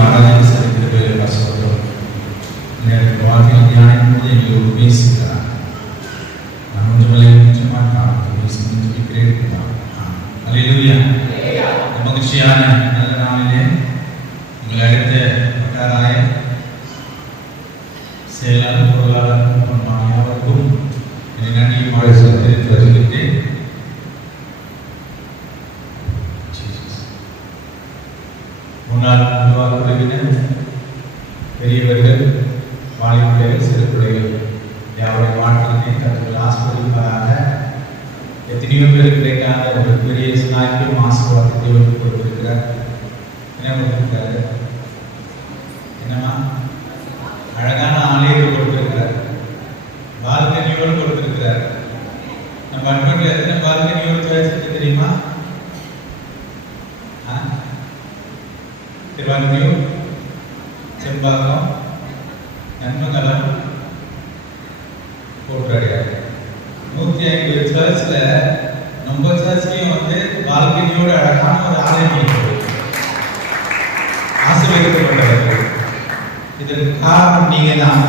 ஆராதனை சரித்திர வேலை பாசத்தோம் எனக்கு வாழ்க்கையில் தியானிக்கும் போது எங்களோடு பேசுகிறார். நான் கொஞ்சம் நிச்சயமாக பேசுகிறேன். அல்லேலூயா. மகிழ்ச்சியான நல்ல நாளிலே உங்களை அழைத்த வட்டாராய செயலாளர் பொருளாளர் அவருக்கும் என்னை நன்றி மாலை தெரிவித்துவிட்டேன். முன்னாள் நிர்வாக குழுவினர், பெரியவர்கள், வாலிப பிள்ளைகள், சிறு பிள்ளைகள் யாருடைய வாழ்க்கையை கருத்துக்கள் ஆஸ்வதிப்பதாக எத்தனையோ பேர் கிடைக்காத ஒரு பெரிய ஸ்நாய்க்கும் ஆசீர்வாதத்தை கொடுத்திருக்கிறார். என்ன கொடுத்திருக்காரு? என்னமா அழகான ஆலயத்தை கொடுத்திருக்கிறார், பால்கனியோடு கொடுத்திருக்கிறார். நம்ம அன்பர்கள் எத்தனை பால்கனியோடு வச்சிருக்கு தெரியுமா? திருவான்மியூர், செம்பாக்கம், நன்மங்கலம், கோட்டடியார் 150 சர்ச்சில் நம்ம சர்ச்லையும் பால்கனியோட அழகான ஒரு ஆலயம் இருக்கிறது. ஆசீர்வதிக்கப்பட்டவர்கள். இதற்கு காரணம் நீங்க தான்.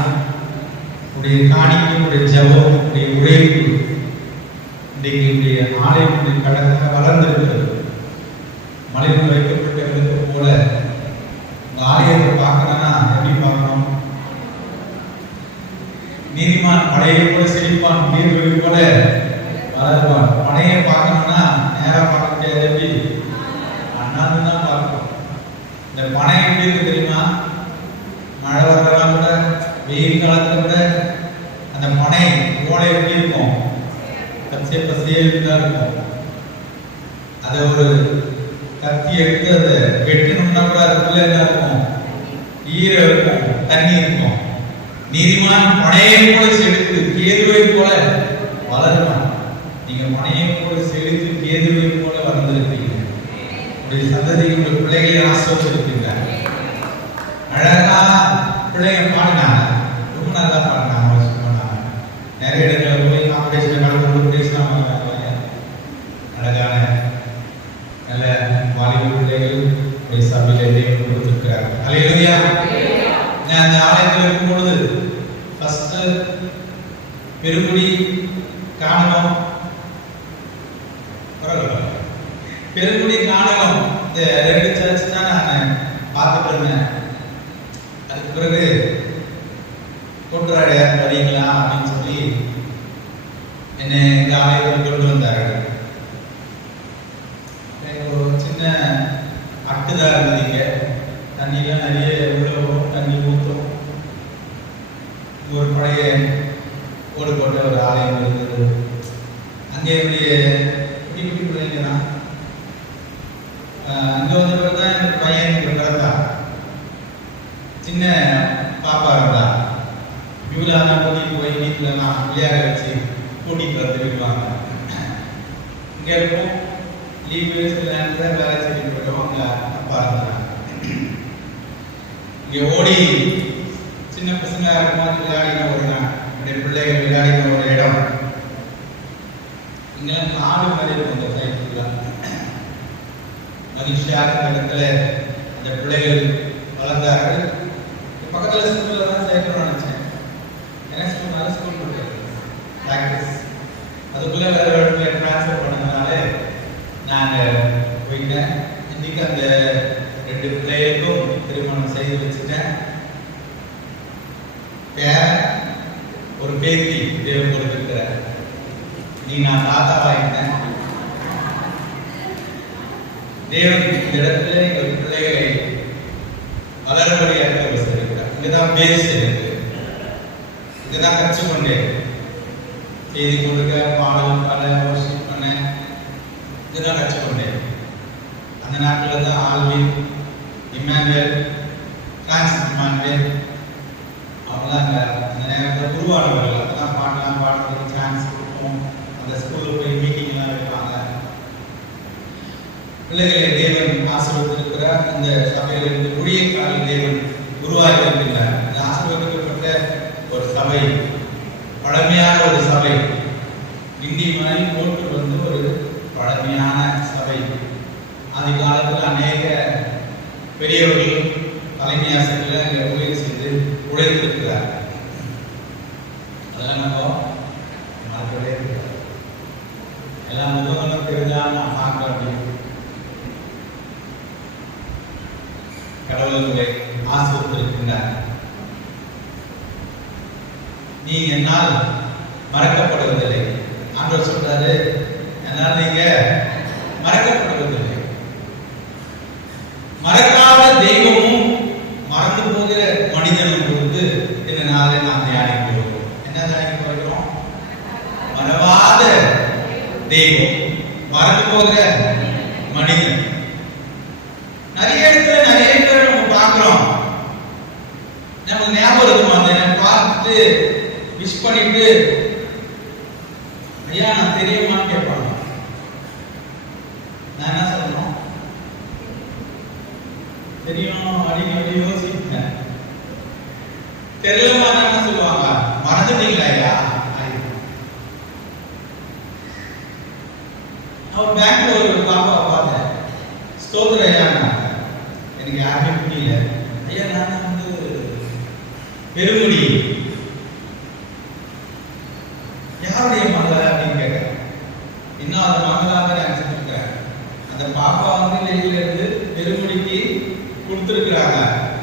உடைய காணிக்கை, உடைய ஜபம், உடைய உழைப்பு இன்றைக்கு ஆலயம் கடற்க வளர்ந்திருக்கிறது. மலையில் வைக்கப்பட்டவர்களுக்கு போல ஆலயத்தை பார்க்கணும்னா எப்படி பார்க்கணும்? நீதிமான் மழையை போல செழிப்பான், நீர்வழி போல வளருவான். மழையை பார்க்கணும்னா நேரா பார்க்க முடியாது, எப்படி அண்ணாந்து தான் பார்க்கணும். இந்த பனை எப்படி இருக்கு தெரியுமா? மழை வரலாம் கூட, வெயில் காலத்துல கூட அந்த பனை ஓலை எப்படி இருக்கும்? பச்சை பசேல் தான் இருக்கும். அதை ஒரு கத்தி எடுத்து அதை வெட்டணும்னா கூட அதுக்குள்ள என்ன இருக்கும்? ஈரம் இருக்கும், தண்ணி இருக்கும். நீதிமான் பனையை போல செழித்து கேதுவை போல வளருவான். நீங்க பனையை போல செழித்து கேதுவை போல வளர்ந்திருக்கீங்க. உங்களுடைய சந்ததி, உங்கள் பிள்ளைகளை ஆசீர்வதித்திருக்கீங்க. அழகா பிள்ளைங்க பாடினாங்க, ரொம்ப நல்லா பாடினாங்க. நிறைய இடத்துல போய் காம்படிஷன் கலந்து பேசலாம். அழகான நல்ல வாலிப பிள்ளைகள் சபையிலே தேவன் கொடுத்திருக்கிறார். அல்லேலூயா. நான் அந்த ஆலயத்தில் இருக்கும் பொழுது ஃபர்ஸ்ட் பெருங்குடி காணகம், பெருங்குடி காணகம் இந்த 2 சர்ச் தான் நான் பார்த்துட்டு இருந்தேன். அதுக்கு பிறகு கோட்டராடையார் வரீங்களா அப்படின்னு சொல்லி என்னை இந்த ஆலயத்தில் கொண்டு வந்தார்கள். சின்ன அட்டுதான் இருந்தீங்க. தண்ணிலாம் நிறைய உழவும், தண்ணி ஊற்றும். ஒரு பழைய ஓடு போட்ட ஒரு ஆலயம் இருந்தது. அங்கே என்னுடைய குட்டி குட்டி பிள்ளைங்க தான். அங்கே வந்தவர் தான் எனக்கு பையன் பிறந்தான். சின்ன பாப்பா இருந்தா. இவ்வளோ கூட்டிகிட்டு போய் வீட்டிலலாம் விளையாட வச்சு கூட்டிகிட்டு வந்து விடுவாங்க. இங்கே இருக்கும் லீவு சில நேரத்தில் வேலை செய்ய போயிட்டோம். அங்கே அப்பா இருந்தாங்க. இங்கே ஓடி சின்ன பசங்க இருக்கும்போது விளையாடின ஒரு என்னுடைய பிள்ளைகள் விளையாடின ஒரு இடம். இங்கெல்லாம் நாடு மாதிரி இருக்கும். அந்த சைட்டுல மகிழ்ச்சியாக இடத்துல அந்த பிள்ளைகள் வளர்ந்தார்கள். பக்கத்தில் ஸ்கூலில் தான் சேர்க்கணும்னு நினச்சேன். என்ன ஸ்கூல்? நல்ல ஸ்கூல் போட்டேன், ப்ராக்டிஸ். அதுக்குள்ளே வேறு இடத்துல ட்ரான்ஸ்ஃபர் பண்ணதுனால நாங்கள் போயிட்டேன். இன்னைக்கு அந்த 2 பிள்ளைகளுக்கும் திருமணம் செய்து வச்சுட்டேன். ஒரு பேத்தி தேவன் கொடுத்திருக்கிறார். நீ நான் தாத்தாவாயிட்டேன். தேவன் இந்த இடத்துல எங்கள் பிள்ளைகளை வளர்படியாக வச்சிருக்கிறார். இங்கதான் பேஸ் இருக்கு, இங்கதான் கற்றுக்கொண்டேன். செய்தி கொடுக்க, பாடல் பாட, வர்ஷிப் பண்ண, இதெல்லாம் கற்றுக்கொண்டேன். அந்த நாட்டில் தான் ஆல்வின், இமானுவேல், பிரான்சிஸ் இமானுவேல் அவங்களாம் அந்த நேரத்தில் உருவானவர்கள். அப்பதான் பாடலாம், பாடுறதுக்கு சான்ஸ் கொடுப்போம். அந்த ஸ்கூலில் போய் மீட்டிங்லாம் வைப்பாங்க. பிள்ளைகளை தேவன் ஆசீர்வதித்திருக்கிறார். இந்த சபையிலிருந்து ஊழியக்காரர்கள் தேவன் உருவாக்கி இருக்கின்றார். இந்த ஆசீர்வதிக்கப்பட்ட ஒரு சபை, பழமையான ஒரு சபை. இந்தி மாதிரி போட்டு ஒரு பழமையான சபை. ஆதி காலத்தில் அநேக பெரியவர்கள் தலைமை ஆசிரியர்கள் அங்கே ஊழியர் செய்து உழைத்திருக்கிறார். அதெல்லாம் நம்ம மறக்கவே இருக்கிறார். எல்லா முகங்களும் தெரிஞ்சா நான் பார்க்க அப்படின்னு கடவுள் உங்களை ஆசீர்வதித்திருக்கின்றார். நீ என்னால் மறக்கப்படுவதில்லை. ஆண்டவர் சொல்றாரு, என்னால் நீங்க மறக்கப்படுவதில்லை. மறக்காத தெய்வமும் மறந்து போகிற மனிதனும் பொறுத்து இந்த நாளை நாம் தியானிக்கிறோம். என்ன தியானிக்க போகிறோம்? மறவாத தெய்வம், மறந்து போகிற மனிதன். நிறைய இடத்துல நிறைய பேர் நம்ம பார்க்கிறோம். நமக்கு ஞாபகம் இருக்குமா? அந்த பார்த்து விஷ் பண்ணிட்டு ஐயா நான் தெரியுமான்னு கேட்பாங்க. நான் என்ன சொல்லணும்? தெரியும் அப்படின்னு யோசிப்பேன். தெரியலமா என்ன சொல்லுவாங்க? மறந்துட்டீங்களா ஐயா? அவர் பேங்க்ல ஒரு பாப்பா பார்த்தேன். ஸ்தோத்திர ஐயா, எனக்கு யாருமே புரியல. ஐயா நான் வந்து பெருமுடி யாருடைய மகள் அப்படின்னு கேட்டேன். இன்னும் அந்த மகளாக நினைச்சிட்டு இருக்கேன். அந்த பாப்பா வந்து வெளியில இருந்து பெருமுடிக்கு கொடுத்துருக்குறாங்க.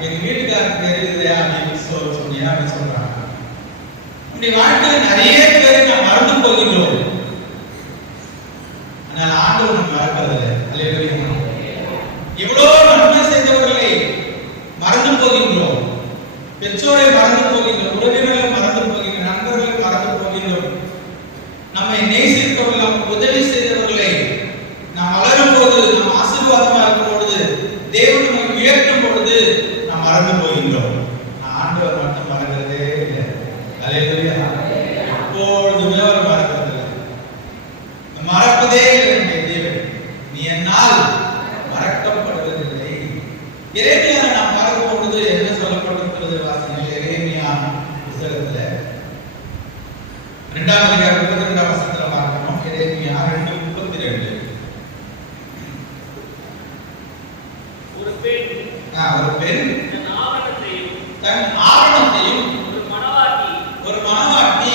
எங்க வீட்டுக்காரருக்கு தெரியுது அப்படின்னு சொன்னியா அப்படின்னு சொல்றாங்க. இப்படி வாழ்க்கையில் நிறைய பேரை நாம் மறந்து போகின்றோம். ஆனால் ஆண்டவர் நம்ம மறப்பதில்லை. அல்லேலூயா. இவ்வளவு நன்மை செய்தவர்களை மறந்து போகின்றோம். பெற்றோரை மறந்து போகின்றோம். உறவினர்களை மறந்து போகின்றோம். நண்பர்களை மறந்து போகின்றோம். நம்மை நேசித்தவர்கள், நமக்கு உதவி செய்தவர்களை நாம் வளரும் போது, நாம் ஆசீர்வாதமாக இருக்கும் பொழுது, தேவன் நம்மை உயர்த்தும் பொழுது நாம் மறந்து போகின்றோம். ஆண்டவர் மட்டும் மறக்கிறதே இல்லை. அல்லேலூயா. எப்பொழுதுமே அவர் மறக்கிறதில்லை. மறப்பதே இல்லை தேவன். நீ என்னால் மறக்கப்படுவதில்லை. எரேமியாவை நாம் பார்க்கும் பொழுது என்ன சொல்லப்பட்டிருக்கிறது? வாசிங்கள். எரேமியா புத்தகத்துல 2ஆம் அதிகாரம் 32ஆம் வசனத்துல பார்க்கணும். எரேமியா 2:32. ஒரு பெண் தன் ஆவணத்தையும் ஒரு மணவாட்டி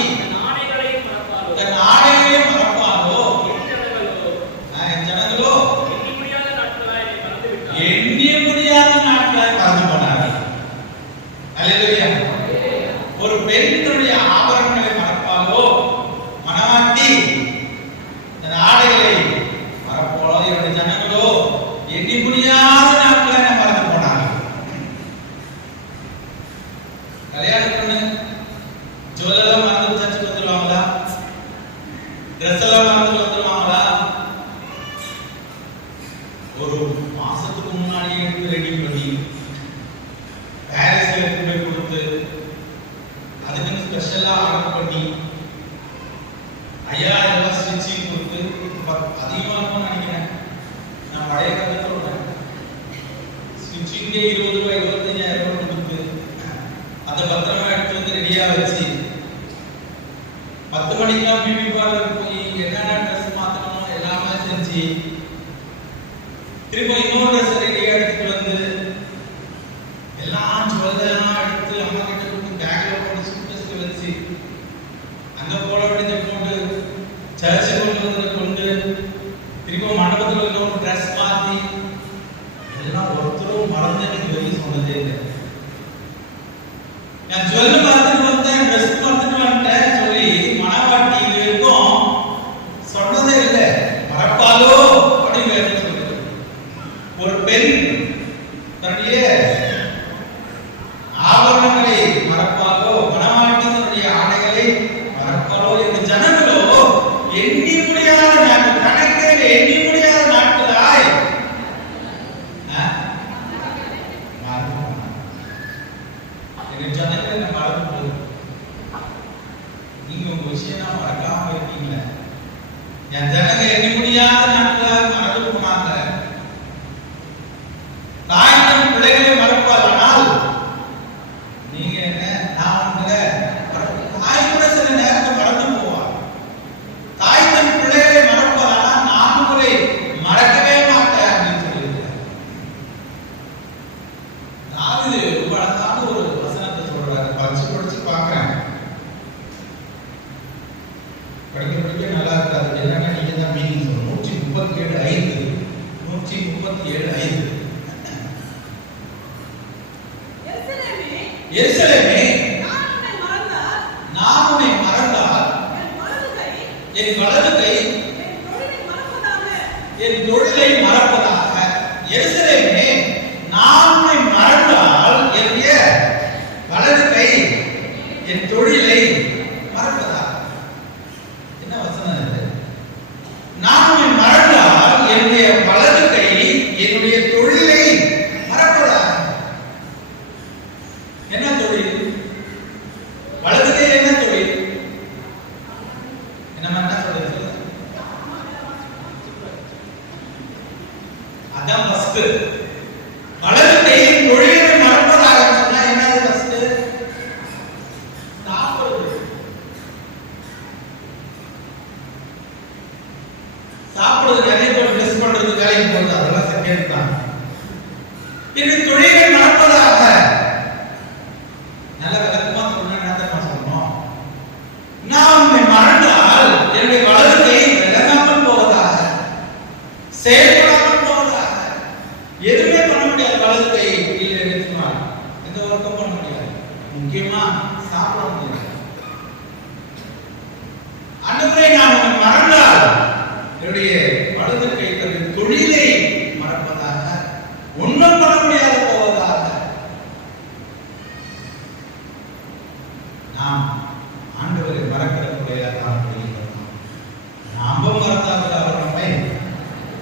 தன் ஆடைகளையும் மறப்பாளோ, என் ஜனங்களோ எண்ணி முடியாத நாட்களாய் மறந்து போனார்கள். அல்லேலூயா. ஒரு பெண்ணுடைய ஆபரணங்களை மறப்பாளோ, மணவாட்டி தன் ஆடைகளை மறப்பாளோ, என்னுடைய ஜனங்களோ எண்ணி முடியாத நாட்களாய் மறந்து போனார்கள். கல்யாணம் பண்ணு ஜுவல்லெல்லாம் மறந்து சர்ச்சுக்கு வந்துருவாங்களா? ட்ரெஸ் எல்லாம் மறந்து வந்துருவாங்களா? ஒரு மாசத்துக்கு முன்னாடியே எடுத்து ரெடி பண்ணி பாரிஸ்ல போய் கொடுத்து அதுக்கு ஸ்பெஷலா ஆர்டர் பண்ணி 5000 ரூபாய் ஸ்டிச்சிங் கொடுத்து அதிகமா இருக்கும்னு நினைக்கிறேன். நான் பழைய காலத்தோட ஸ்டிச்சிங்கே 20 ரூபாய் 25,000 ரூபாய் கொடுத்து அதை பத்திரமா எடுத்து வந்து ரெடியா வச்சு 10 மணிக்கெல்லாம் பியூட்டி பார்லர் போய் என்னென்ன ட்ரெஸ் மாத்தணும் எல்லாமே செஞ்சு திரும்ப இன்னொரு ட்ரெஸ் ரெடியா எடுத்துட்டு வந்து எல்லாம் ஜுவல்லெல்லாம் எடுத்து அம்மா கிட்ட கொடுத்து பேக்ல போட்டு சூட்கேஸ்ல வச்சு அங்க போட வேண்டியதை போட்டு சர்ச்சுக்கு கொண்டு திரும்ப மண்டபத்தில் இன்னொரு ட்ரெஸ் மாத்தி எல்லாம் ஒருத்தரும் மறந்து எனக்கு வெளியே சொன்னதே இல்லை. நான் ஜுவல்ல பார்த்துட்டு வந்தேன், ட்ரெஸ் பார்த்துட்டு வந்துட்டேன் சொல்லி மணவாட்டி இருக்கும் சொன்னதே இல்லை. மறப்பாலோ அப்படின்னு சொல்லுது. ஒரு பெண் தன்னுடைய ஆபரணங்களை மறப்பாலோ, மணவாட்டி தன்னுடைய ஆடைகளை மறப்பாலோ, இந்த ஜனங்களோ எண்ணி முடியாத நாட்கள், கணக்கில் எண்ணி முடியாத நாட்களாய் எங்க ஜனங்களை நம்ம மறந்து போகுது. நீங்க உங்க விஷயம் மறக்காம இருக்கீங்களே. என் ஜனங்க எண்ணி முடியாத நாட்களாக மறந்து போனாங்க. தாய் தன் பிள்ளைகளை மறப்பாதனால் நீங்க என்ன நான் உங்களை தாய் கூட சில நேரத்தில் மறந்து போவார். தாய் தன் பிள்ளைகளை மறப்பாதனால் நான் உங்களை மறக்கவே மாட்டேன் அப்படின்னு சொல்லியிருக்கிறார். தாவீது ரொம்ப அழகான ஒரு வசனத்தை சொல்றாரு. படிச்சு பார்க்கிறேன். படிக்க நல்லா இருக்கு. அது என்னன்னா நீங்க தான் மீனிங் சொல்லணும். 137:5 137:5 எருசலேமே நான் உன்னை மறந்தால் என் வலது கை என் தொழிலை மறப்பதாக. எருசலேமே நான் உன்னை மறந்தால் என்னுடைய வலது கை என் தொழிலை மறப்பதாக. என்ன வசனம் இது? நான் உன்னை மறந்தால் என்னுடைய வலது கை என்னுடைய தொழிலை மறப்பதாக. என்ன தொழில்? வலது கை என்ன தொழில்? என்ன சொல்றது? அதான் ஃபர்ஸ்ட். வலது கை தொழிலை மறப்பதாக சொன்னா என்னது ஃபர்ஸ்ட்? சாப்பிடுறது நிறைய பேர் மிஸ் பண்றது வேலைக்கு போறது அதெல்லாம் செகண்ட் தான். இது தொழிலை மறப்பதாக. நல்ல விளக்கமா சொன்னா என்ன சொல்லணும்? நான் உன்னை மறந்தால் என்னுடைய வலது கை விளங்காமல் போவதாக, செயல்படாமல் போவதாக. எதுவுமே பண்ண முடியாது வலது கை இல்லை நிறுத்தினால். எந்த ஒர்க்கும் பண்ண முடியாது. முக்கியமா சாப்பிட முடியாது. அன்றைய நான் உன்னை மறந்தால் என்னுடைய வலது கை தன்னுடைய தொழிலை மறப்பதாக, ஒன்றும் பண்ண முடியாது போவதாக. நாம் ஆண்டவரை மறக்கக்கூடிய நாம மறந்தால் அவர் நம்மை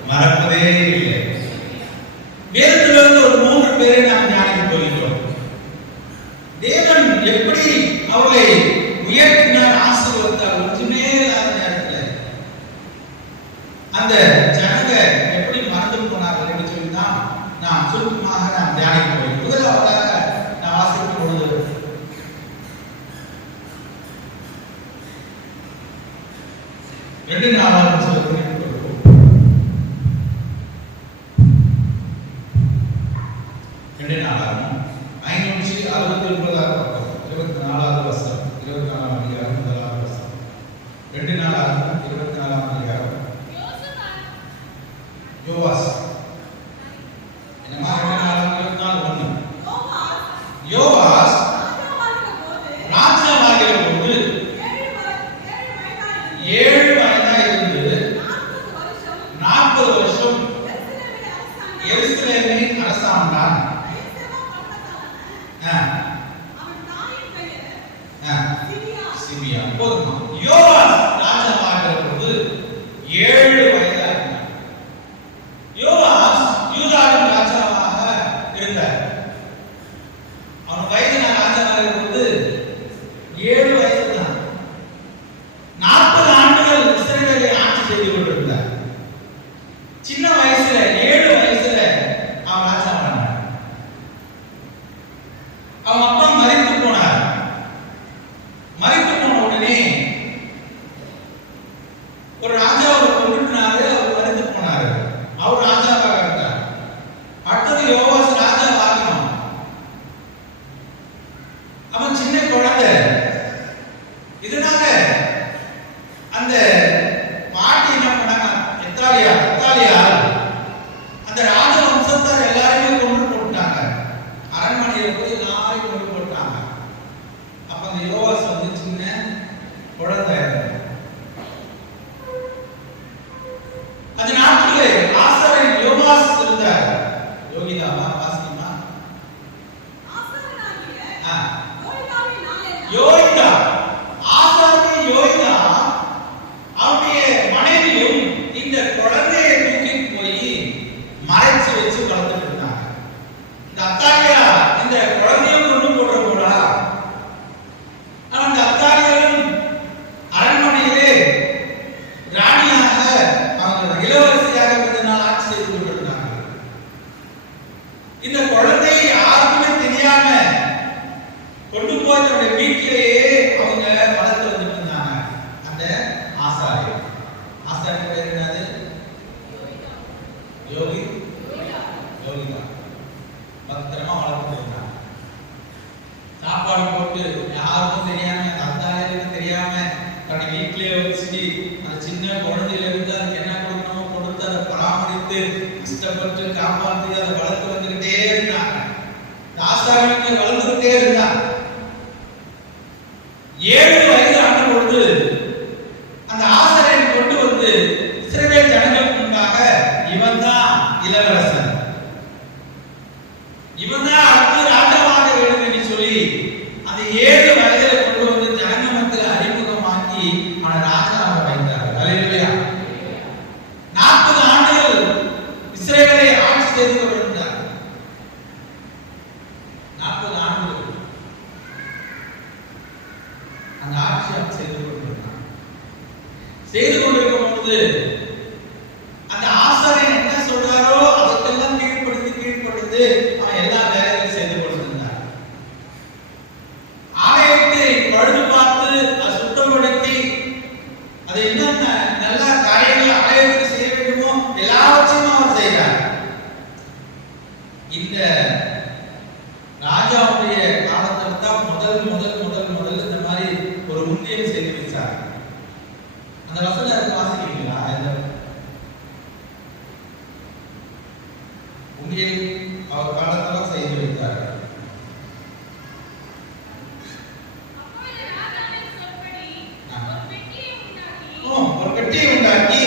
மறப்பதே இல்லை. வேதத்திலிருந்து ஒரு 3 பேரை நாம் தியானிக்க போகிறோம். தேவன் எப்படி அவளை உயர்த்தினார், ஆசீர்வதித்தார். ஒன்றுமே இல்லாத நேரத்தில் அந்த ஜனங்க எப்படி மறந்து போனார்கள் என்று சொல்லிதான் நாம் சுருக்கமாக நாம் தியானிக்க போகிறோம். முதலாவதாக நான் வாசிக்கும் பொழுது 2 நாளாகும் சொல்லுங்கள். 2 நாளாகும் 569 24வது வசனம், 24ஆம் அதிகாரம் 1வது வசனம். 2 நாளாகும் 24ஆம் அதிகாரம். யோவாஸ் என்னமா 2 நாளாகும் 24 யோவாஸ் ராஜாவாகிற போது 7 வயதாக இருந்து 40 வருஷம் எருசலேமில் அரசாண்டான். சிமியா. போதுமா? யோவாஸ் ராஜாவாகிற போது 7 வயதாக இருந்தார். யோவாஸ் யூதாவின் ராஜாவாக இருந்தார். அவன் வயது ராஜாவாகிற போது 7 வயது தான். 40 ஆண்டுகள் இஸ்ரவேலை ஆட்சி செய்து கொண்டிருந்தார். சின்ன வயசுல 7 வயசுல அவன் ராஜாவானார். அவன் அப்பா மரித்து போனார். மரித்து போன உடனே ஒரு ராஜாவை கொண்டுட்டாரு. அவர் மரித்து போனாரு. அவர் ராஜாவாக இருந்தார். அடுத்தது யோவாஸ் ராஜாவாகணும். அவன் சின்ன குழந்தை. இதனால அந்த பாட்டி என்ன பண்ணாங்க? எத்தாலியா அந்த ராஜ வம்சத்தார் எல்லாரையுமே கொண்டு போட்டாங்க. அரண்மனையில போய் எல்லாரையும் கொண்டு போட்டாங்க. அப்ப அந்த யோவாஸ் வந்து சின்ன குழந்தை. அந்த நாட்டிலே ஆசாரியன் யோவாஸ் இருந்தார். யோகிதாவா வாசிக்குமா? யோகிதா ஆசாரியன் யோகிதா அவனுடைய மனைவியும் இந்த குழந்தையை தூக்கி போய் மறைச்சு வச்சு வளர்த்துட்டு இருந்தாங்க. இந்த அத்தாலியா இந்த குழந்தையும் கொண்டு போடுற போடா. அந்த அத்தாலியும் அரண்மனையிலே ராணியாக அவங்க இளவரசியாக கொஞ்ச நாள் ஆட்சி செய்து கொண்டிருந்தாங்க. இந்த குழந்தை யாருக்குமே தெரியாம வச்சு அந்த சின்ன குழந்தையில இருந்து அதுக்கு என்ன கொடுக்கணுமோ கொடுத்து அதை பராமரித்து கஷ்டப்பட்டு காப்பாற்றி அதை வளர்த்து வந்துகிட்டே இருந்தாங்க. ஆசாரியர்கள் வளர்ந்துகிட்டே இருந்தாங்க. 7 வயது ஆன பொழுது அந்த ஆசாரியன் கொண்டு வந்து இஸ்ரவேல் ஜனங்களுக்கு முன்பாக இவன் தான் இளவரசன், இவன் தான் அடுத்த ராஜாவாக வேண்டும் என்று சொல்லி அந்த 7 வயதில கொண்டு வந்து ஜனங்க மத்தியில் அறிமுகமாக்கி அவனை ராஜாவாக வைத்தார். அல்லேலூயா. 40 ஆண்டுகள் இஸ்ரவேலை ஆட்சி செய்து கொண்டிருந்தார். 40 ஆண்டுகள் அந்த ஆட்சியை செய்து கொண்டிருந்தார். செய்து கொண்டிருக்கும் பொழுது அந்த ஆசாரியன் என்ன சொல்றாரோ அதற்கெல்லாம் கீழ்ப்படுத்தி அவன் எல்லா வேலைகளையும் செய்து கொண்டிருந்தார். ஆலயத்தை பழுது பார்த்து அதை சுத்தப்படுத்தி அதை என்னென்ன நல்ல காரியங்கள் ஆலயத்தில் செய்ய வேண்டுமோ எல்லாவற்றையும் அவர் செய்தார். இந்த ராஜாவுடைய காலத்தில் தான் முதல் இந்த மாதிரி ஒரு உண்டியல் செய்து வச்சார். அந்த வசனத்தை அதுக்கு வாசிக்கிறீங்களா? உண்டியல் அவர் காலத்தில் செய்து வைத்தார். ஒரு பெட்டியை உண்டாக்கி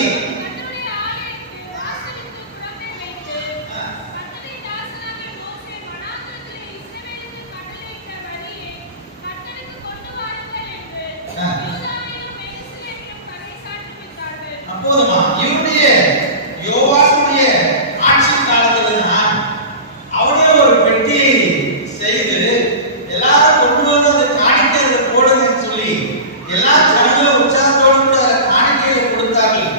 அப்போதுமா இவருடைய யோவாசுடைய ஆட்சி காலத்துல தான் அவரே ஒரு பெட்டியை செய்து எல்லாரும் கொண்டு வந்து அதை காணிக்கையில போடுங்கன்னு சொல்லி எல்லா ஜனங்களும் உற்சாகத்தோடு அதை காணிக்கையில கொடுத்தார்கள்.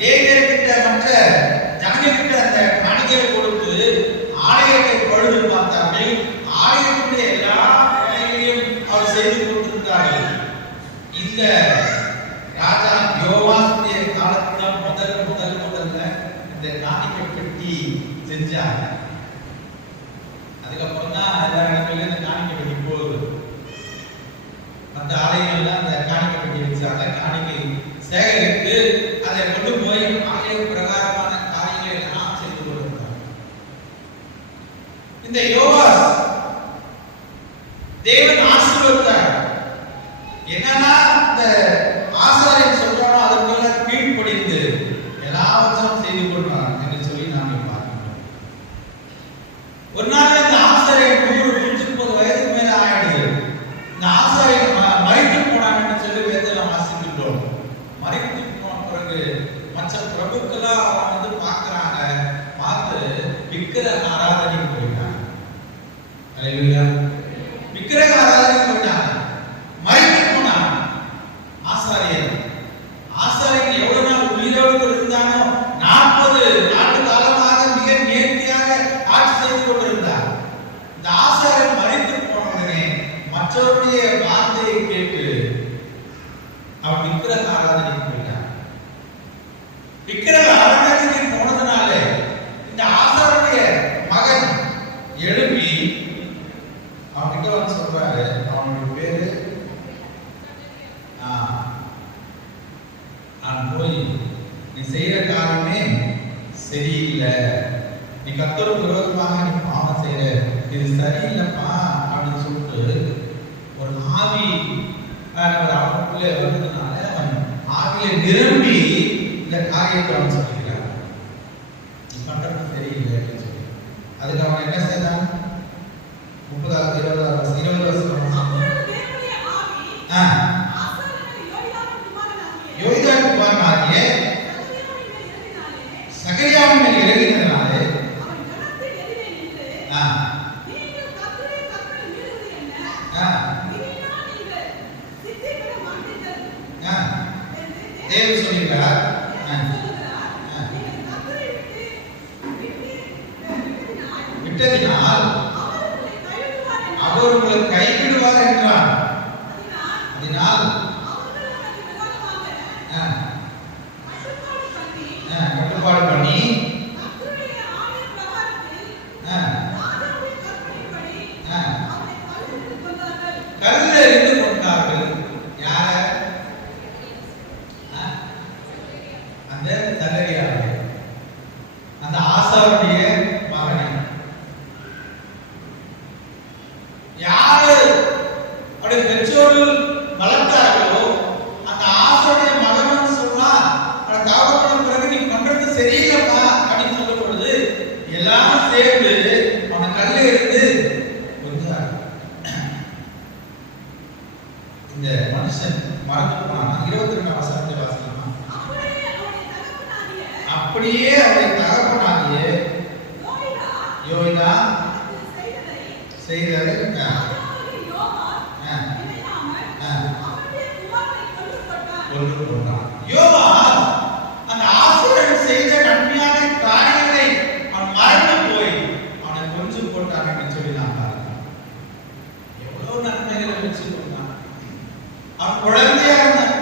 லேவியர்கிட்ட மற்ற ஜனங்கள்கிட்ட அந்த காணிக்கையை கொடுத்து ஆலயத்தை பழுது பார்த்தார்கள். ஆலயத்துடைய எல்லா வேலைகளையும் அவர் செய்து கொண்டிருந்தார்கள். இந்த ராஜா யோவாசுடைய காலத்துல முதல்ல இந்த காணிக்கை பெட்டி செஞ்சாங்க. அதுக்கப்புறம் தான் எல்லா இடங்கள்லயும் இந்த காணிக்கை பெட்டி போகுது. மற்ற ஆலயங்கள்ல அந்த காணிக்கை பெட்டி வச்சாங்க. காணிக்கை சேகரித்து அதை கொண்டு போய் ஆலய பிரகாரமான காரியங்களை எல்லாம் செய்து கொண்டிருந்தாங்க. இந்த யோவாஸ் தேவன் ஆசீர்வதித்தார். என்னன்னா இந்த ஆசாரியன் சொல்றானோ அதற்குள்ள கீழ்ப்படிந்து எல்லாவற்றையும் செய்து கொண்டார் என்று சொல்லி நாம் பார்க்கிறோம். ஒரு நாள் இந்த ஆசாரியன் 130 வயதுக்கு மேல ஆயிடுது. இந்த ஆசாரியன் மரித்து போனான் என்று சொல்லி வேதத்துல வாசிக்கின்றோம். மரித்து போன பிறகு மற்ற பிரபுக்களா வந்து பார்க்கறாங்க. பார்த்து விக்கிரக ஆராதனைக்கு போயிட்டாங்க. அல்லேலூயா. விக்கிரக ஆராதனைக்கு போயிட்டாங்க. மரித்து போனான் ஆசாரியன் எவ்வளவு நாள் உயிரோடு இருந்தானோ 40 ஆண்டு காலமாக மிக நேர்த்தியாக ஆட்சி செய்து கொண்டிருந்தார். இந்த ஆசாரியன் மரித்து போன உடனே மற்றவருடைய வார்த்தையை கேட்டு அவன் விக்கிரக ஆராதனைக்கு போயிட்டான். விக்கிரக ஆராதனைக்கு போனதுனால இந்த ஆசாரியனுடைய மகன் எழுப்பி அவன்கிட்ட வந்து சொல்றாரு. அவனுடைய பேரு போய் நீ செய்யற காரியமே சரியில்லை, நீ கர்த்தருக்கு விரோதமாக நீ பாவம் செய்யற, இது சரியில்லைப்பா அப்படின்னு சொல்லிட்டு ஒரு ஆவி அவனுக்குள்ளே வந்ததுனால அவன் ஆவியை நிரம்பி இந்த காரியத்தை அவன் சொல்லிக்கிறான். நீ பண்றது சரியில்லை அப்படின்னு சொல்லி அதுக்கு அவன் என்ன செய்தான்? 20 வருஷம் யோய்தாவின் குமாரனாகிய சகரியாவின் மேல் இறங்கினதினாலே தேவன் சொல்லியிருக்கிறார். விட்டதினால் அவர் உங்களை கைவிடுவார் என்றார். அதனால் கட்டுப்பாடு பண்ணி கல்லெறிந்து கொண்டார்கள். யார? யாரு அவருடைய பெற்றோர்கள் வளர்த்தார்களோ அந்த ஆசையுடைய மகன் சொல்றா, அவனை தகப்பன பிறகு நீ பண்றது சரியில்லைப்பா அப்படின்னு சொல்லும் பொழுது எல்லாரும் சேர்ந்து அவனை கல்ல இருந்து கொஞ்சம் இந்த மனுஷன் மறந்து போனான். 22 வசனத்தை வாசிக்கலாமா? அப்படியே அவருடைய தகப்பனாகிய யோய்தா செய்ததை கொண்டு போனான். யோவான் அந்த ஆசிரியர் செய்த நன்மையான காரியங்களை அவன் மறந்து போய் அவனை கொஞ்சம் போட்டான் என்று சொல்லி நான் பார்க்கிறேன். எவ்வளவு நன்மைகளை வச்சு கொண்டான். அவன் குழந்தையா இருந்தான்,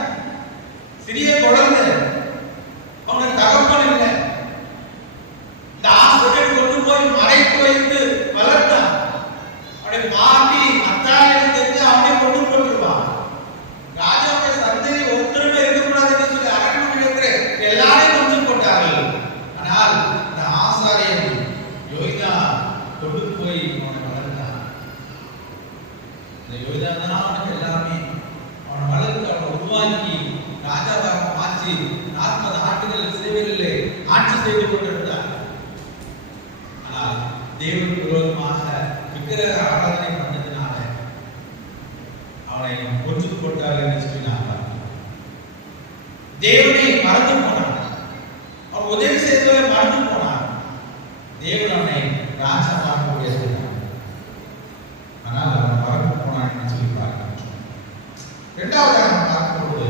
சிறிய குழந்தை, அவனுக்கு தகப்பன் இல்லை. இந்த ஆசிரியர் கொண்டு போய் மறைத்து வைத்து வளர்த்தான். அவனுடைய பாட்டி அத்தாயிரம் தெரிஞ்சு அவனை கொண்டு போட்டுருவான். ராஜாவுடைய சந்ததி ஒருத்தருமே இருக்கக்கூடாது என்று சொல்லி அரண்மனையில் எல்லாரையும் கொஞ்சம் போட்டார்கள். ஆனால் இந்த ஆசாரியன் யோய்தா கொண்டு போய் அவனை வளர்த்தான். இந்த யோய்தா தான் அவனுக்கு எல்லாமே. அவனை வளர்த்து அவனை உருவாக்கி ராஜாவாக மாற்றி 40 ஆண்டுகள் சேவையிலே ஆட்சி செய்து கொண்டிருந்தார். ஆனால் தேவனுக்கு விரோதமாக விக்கிரக ஆராதனை பண்ணதினால அவனை கொன்று போட்டார்கள் என்று சொன்னார். தேவனை மறந்து போனான். அவன் உதவி செய்தவரை மறந்து போனான். தேவன் அவனை ராஜாவாக உயர்த்தினார். ஆனால் அவன் மறந்து போனான் என்று சொல்லி பார்க்கிறோம். இரண்டாவதாக நாம் பார்க்கும்போது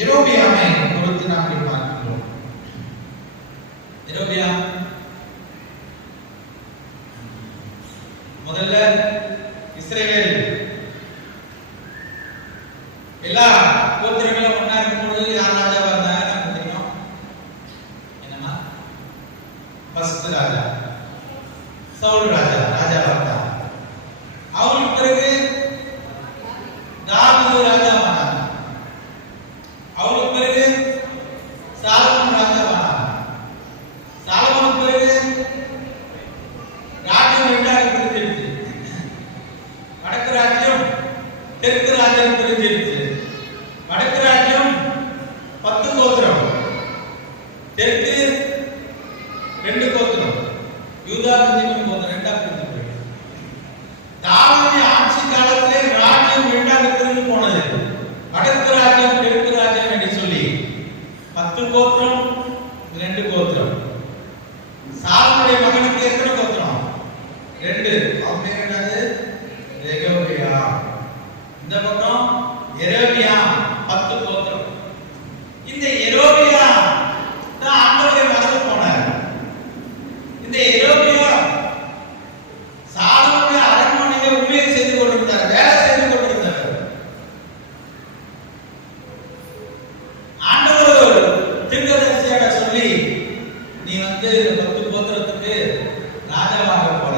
யெரொபெயாமை குறித்து நாம் பார்க்கிறோம். யெரொபெயாம் முதல்ல இஸ்ரவேல் எல்லா கோத்திரங்களும் ஒண்ணா இருக்கும்போது யார் ராஜாவா இருந்தாங்க நமக்கு தெரியும். என்னமா? ஃபர்ஸ்ட் ராஜா சவுல் ராஜாவா இருந்தார். அவருக்கு பிறகு தாவீது ராஜாவானார். அவருக்கு பிறகு சாலமோன் ராஜாவானார். சாலமோனுக்கு பிறகு ராஜ்யம் ரெண்டாக பிரிஞ்சிருச்சு. வடக்கு ராஜ்யம் தெற்கு ராஜ்யம் பிரிஞ்சிருச்சு. வடக்கு ராஜ்யம் 10 கோத்திரம், தெற்கு 2 கோத்திரம், யூதா பென்யமீன் கோத்திரம் ரெண்டா பிரிஞ்சு போயிடுச்சு. தாவீது ஆட்சி காலத்திலே ராஜ்யம் ரெண்டாக பிரிந்து போனது. வடக்கு ராஜ்யம் தெற்கு ராஜ்யம் என்று சொல்லி 10 கோத்திரம் 2 கோத்திரம். சாலமோனுடைய மகனுக்கு எத்தனை கோத்திரம்? 2. அவன் பேர் என்னது? ரெகொபெயாம். இந்த பக்கம் யெரொபெயாம் 10 கோத்திரம். இந்த யெரொபெயாம் தான் ஆண்டவரை மறந்து போனார். இந்த யெரொபெயாம் சாலமோனுடைய அரண்மனையிலே ஊழியம் செய்து கொண்டிருந்தார், வேலை செய்து கொண்டிருந்தார். ஆண்டவர் தீர்க்கதரிசியாக சொல்லி நீ வந்து 10 கோத்திரத்துக்கு ராஜாவாக போற.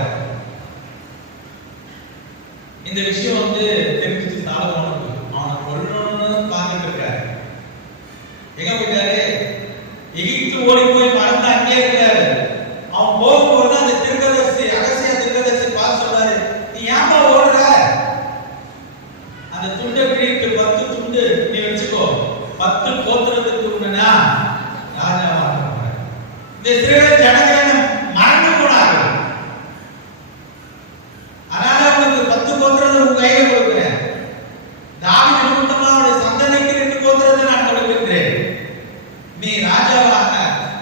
இந்த விஷயம் வந்து தெரிஞ்சிச்சு சாலமோனுக்கு. அவனை கொல்லணும்னு பார்த்துட்டு இருக்காரு. எங்க போயிட்டாரு? எகிப்து ஓடி போய் மறந்து அங்கே இருக்காரு. அவன் போகும்போது அந்த தீர்க்கதரிசி அகசியா தீர்க்கதரிசி பார்த்து சொல்றாரு, நீ ஏமா ஓடுற? அந்த துண்டை கிழித்து 10 துண்டு நீ வச்சுக்கோ, 10 கோத்திரத்துக்கு உண்டனா ராஜாவாக போற. இந்த இஸ்ரவேல் ஜனங்கள் மறந்து போனார்கள். அதனால அவனுக்கு 10 கோத்திரத்தை உன் கையில கொடுக்கிறேன். தாவீது குடும்பமா அவருடைய சந்ததிக்கு 2 கோத்திரத்தை நான் கொடுக்கிறேன். நீ ராஜாவாக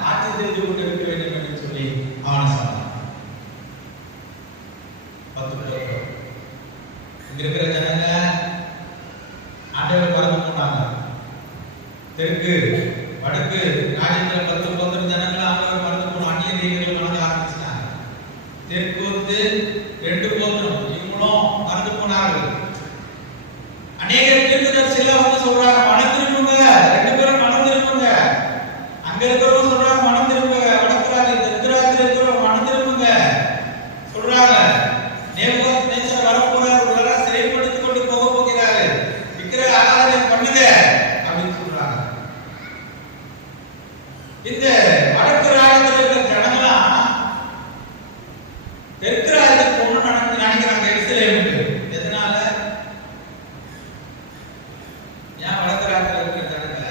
ஆட்சி செய்து கொண்டிருக்க வேண்டும் என்று சொல்லி அவனை சொன்னான். 10 கோத்திரம். இங்க இருக்கிற ஜனங்க ஆண்டவரை மறந்து போனாங்க. தெற்கு வடக்கு ராஜ்யத்தில் 10 கோத்திரம் ஜனங்கள் ஆண்டவரை மறந்து போன அந்நிய தெய்வங்களை வணங்க ஆரம்பிச்சிட்டாங்க. தெற்கு வந்து 2 கோத்திரம் இவங்களும் மறந்து போனார்கள். அநேக தீர்க்கதரிசி எல்லாம் வந்து சொல்றாங்க, மனம் திரும்புங்க, 2 பேரும் மனம் திரும்புங்க. அங்க இருக்கிறவங்க சொல்றாங்க மனம் திரும்புங்க, வடக்கு ராஜ்யம் தெற்கு ராஜ்யத்தில் இருக்கிறவங்க மனம் திரும்புங்க சொல்றாங்க. நேபுகாத்நேச்சார் வரப்போறாரு, உலகம் சிறைப்படுத்திக் கொண்டு போக போகிறாரு, விக்கிரக ஆராதனை பண்ணுங்க அப்படின்னு சொல்றாங்க. இந்த வடக்கு ராஜ்யத்தில் இருக்கிற ஜனங்களாம் தெற்கு ராஜ்யத்துக்கு போகணும்னு நினைக்கிறாங்க எருசலேமுக்கு. எதனால? ஏன் வடக்கு ராஜ்யத்துல இருக்கிற ஜனங்க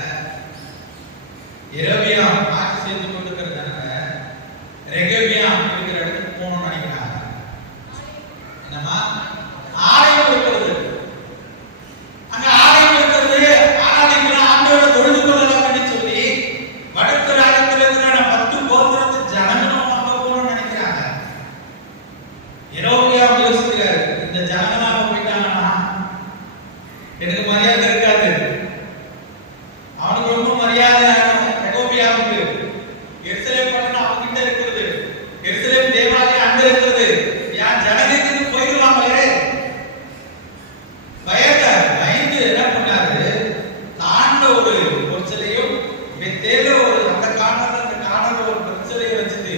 எரோபியாம் ஆட்சி செய்து கொண்டிருக்கிற ஜனங்க ரெகபியாம் இருக்கிற இடத்துக்கு போகணும்னு நினைக்கிறாங்க. என்னமா? ஆலயம் இருக்கிறது, அங்க ஆலயம் இருக்கிறது, ஆராதிக்கலாம், ஆண்டவரை தொழுது கொள்ளலாம் அப்படின்னு சொல்லி வடக்கு ராஜ்யத்துல இருக்கிற 10 கோத்திரத்து ஜனங்களும் அங்க போகணும்னு நினைக்கிறாங்க. எரோபியாம் யோசிக்கிறாரு, இந்த ஜனங்களாக போயிட்டாங்கன்னா எனக்கு மரியாதை இருக்காது. அவனுக்கு ரொம்ப மரியாதை ரெகோபியாவுக்கு. எருசலேம் பட்டணம் அவங்க கிட்ட இருக்கிறது, எருசலேம் தேவாலயம் அங்க இருக்கிறது. யார் ஜனங்களுக்கு போயிடுவாங்களே பயந்து என்ன பண்ணாரு, தாண்ட ஒரு பொற்சிலையும் தேவை ஒரு அந்த காணல ஒரு பொற்சிலையை வச்சுட்டு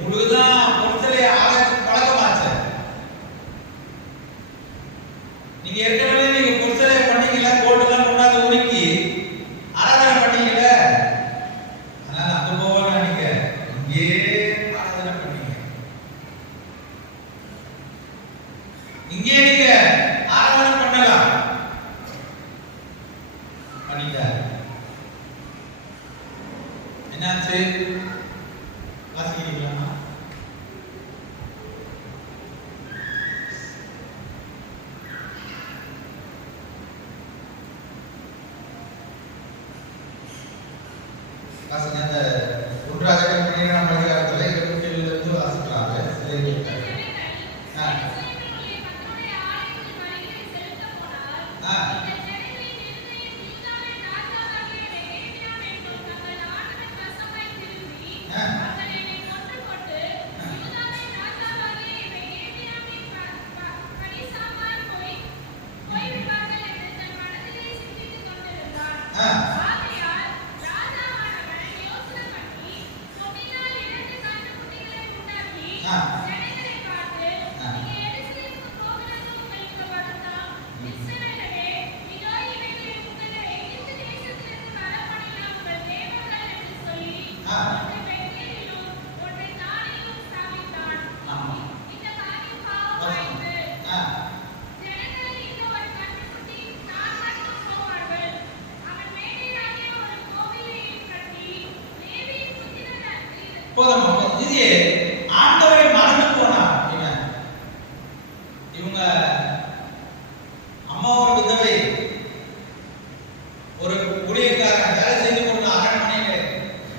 உங்களுக்குதான் பொற்சிலையை ஆராய்ச்சி பழக்கமாச்சு. நீங்க ஏற்கனவே நீங்க பொற்சிலையை பண்ணீங்கல்ல, கோல்டுலாம் கொண்டாந்து உருக்கி ஆராதனை பண்ணீங்கல்ல, அதனால அங்க போவாங்க. நீங்க இங்கே ஆராதனை பண்ணீங்க, இங்கே நீங்க ஆராதனை பண்ணலாம் பண்ணிட்ட. என்னாச்சு? வாசிக்கிறீங்களா? வாசிங்க. அந்த 1 ராஜாக்கள் 12ஆம் அதிகாரத்துல 27 இருந்து வாசிக்கலாங்க. போதும். இது ஆண்டவரை மறந்து போனார். இவங்க அம்மா ஒரு விதவை, ஒரு ஊழியக்காரன் வேலை செய்து கொண்ட அரண்மனையில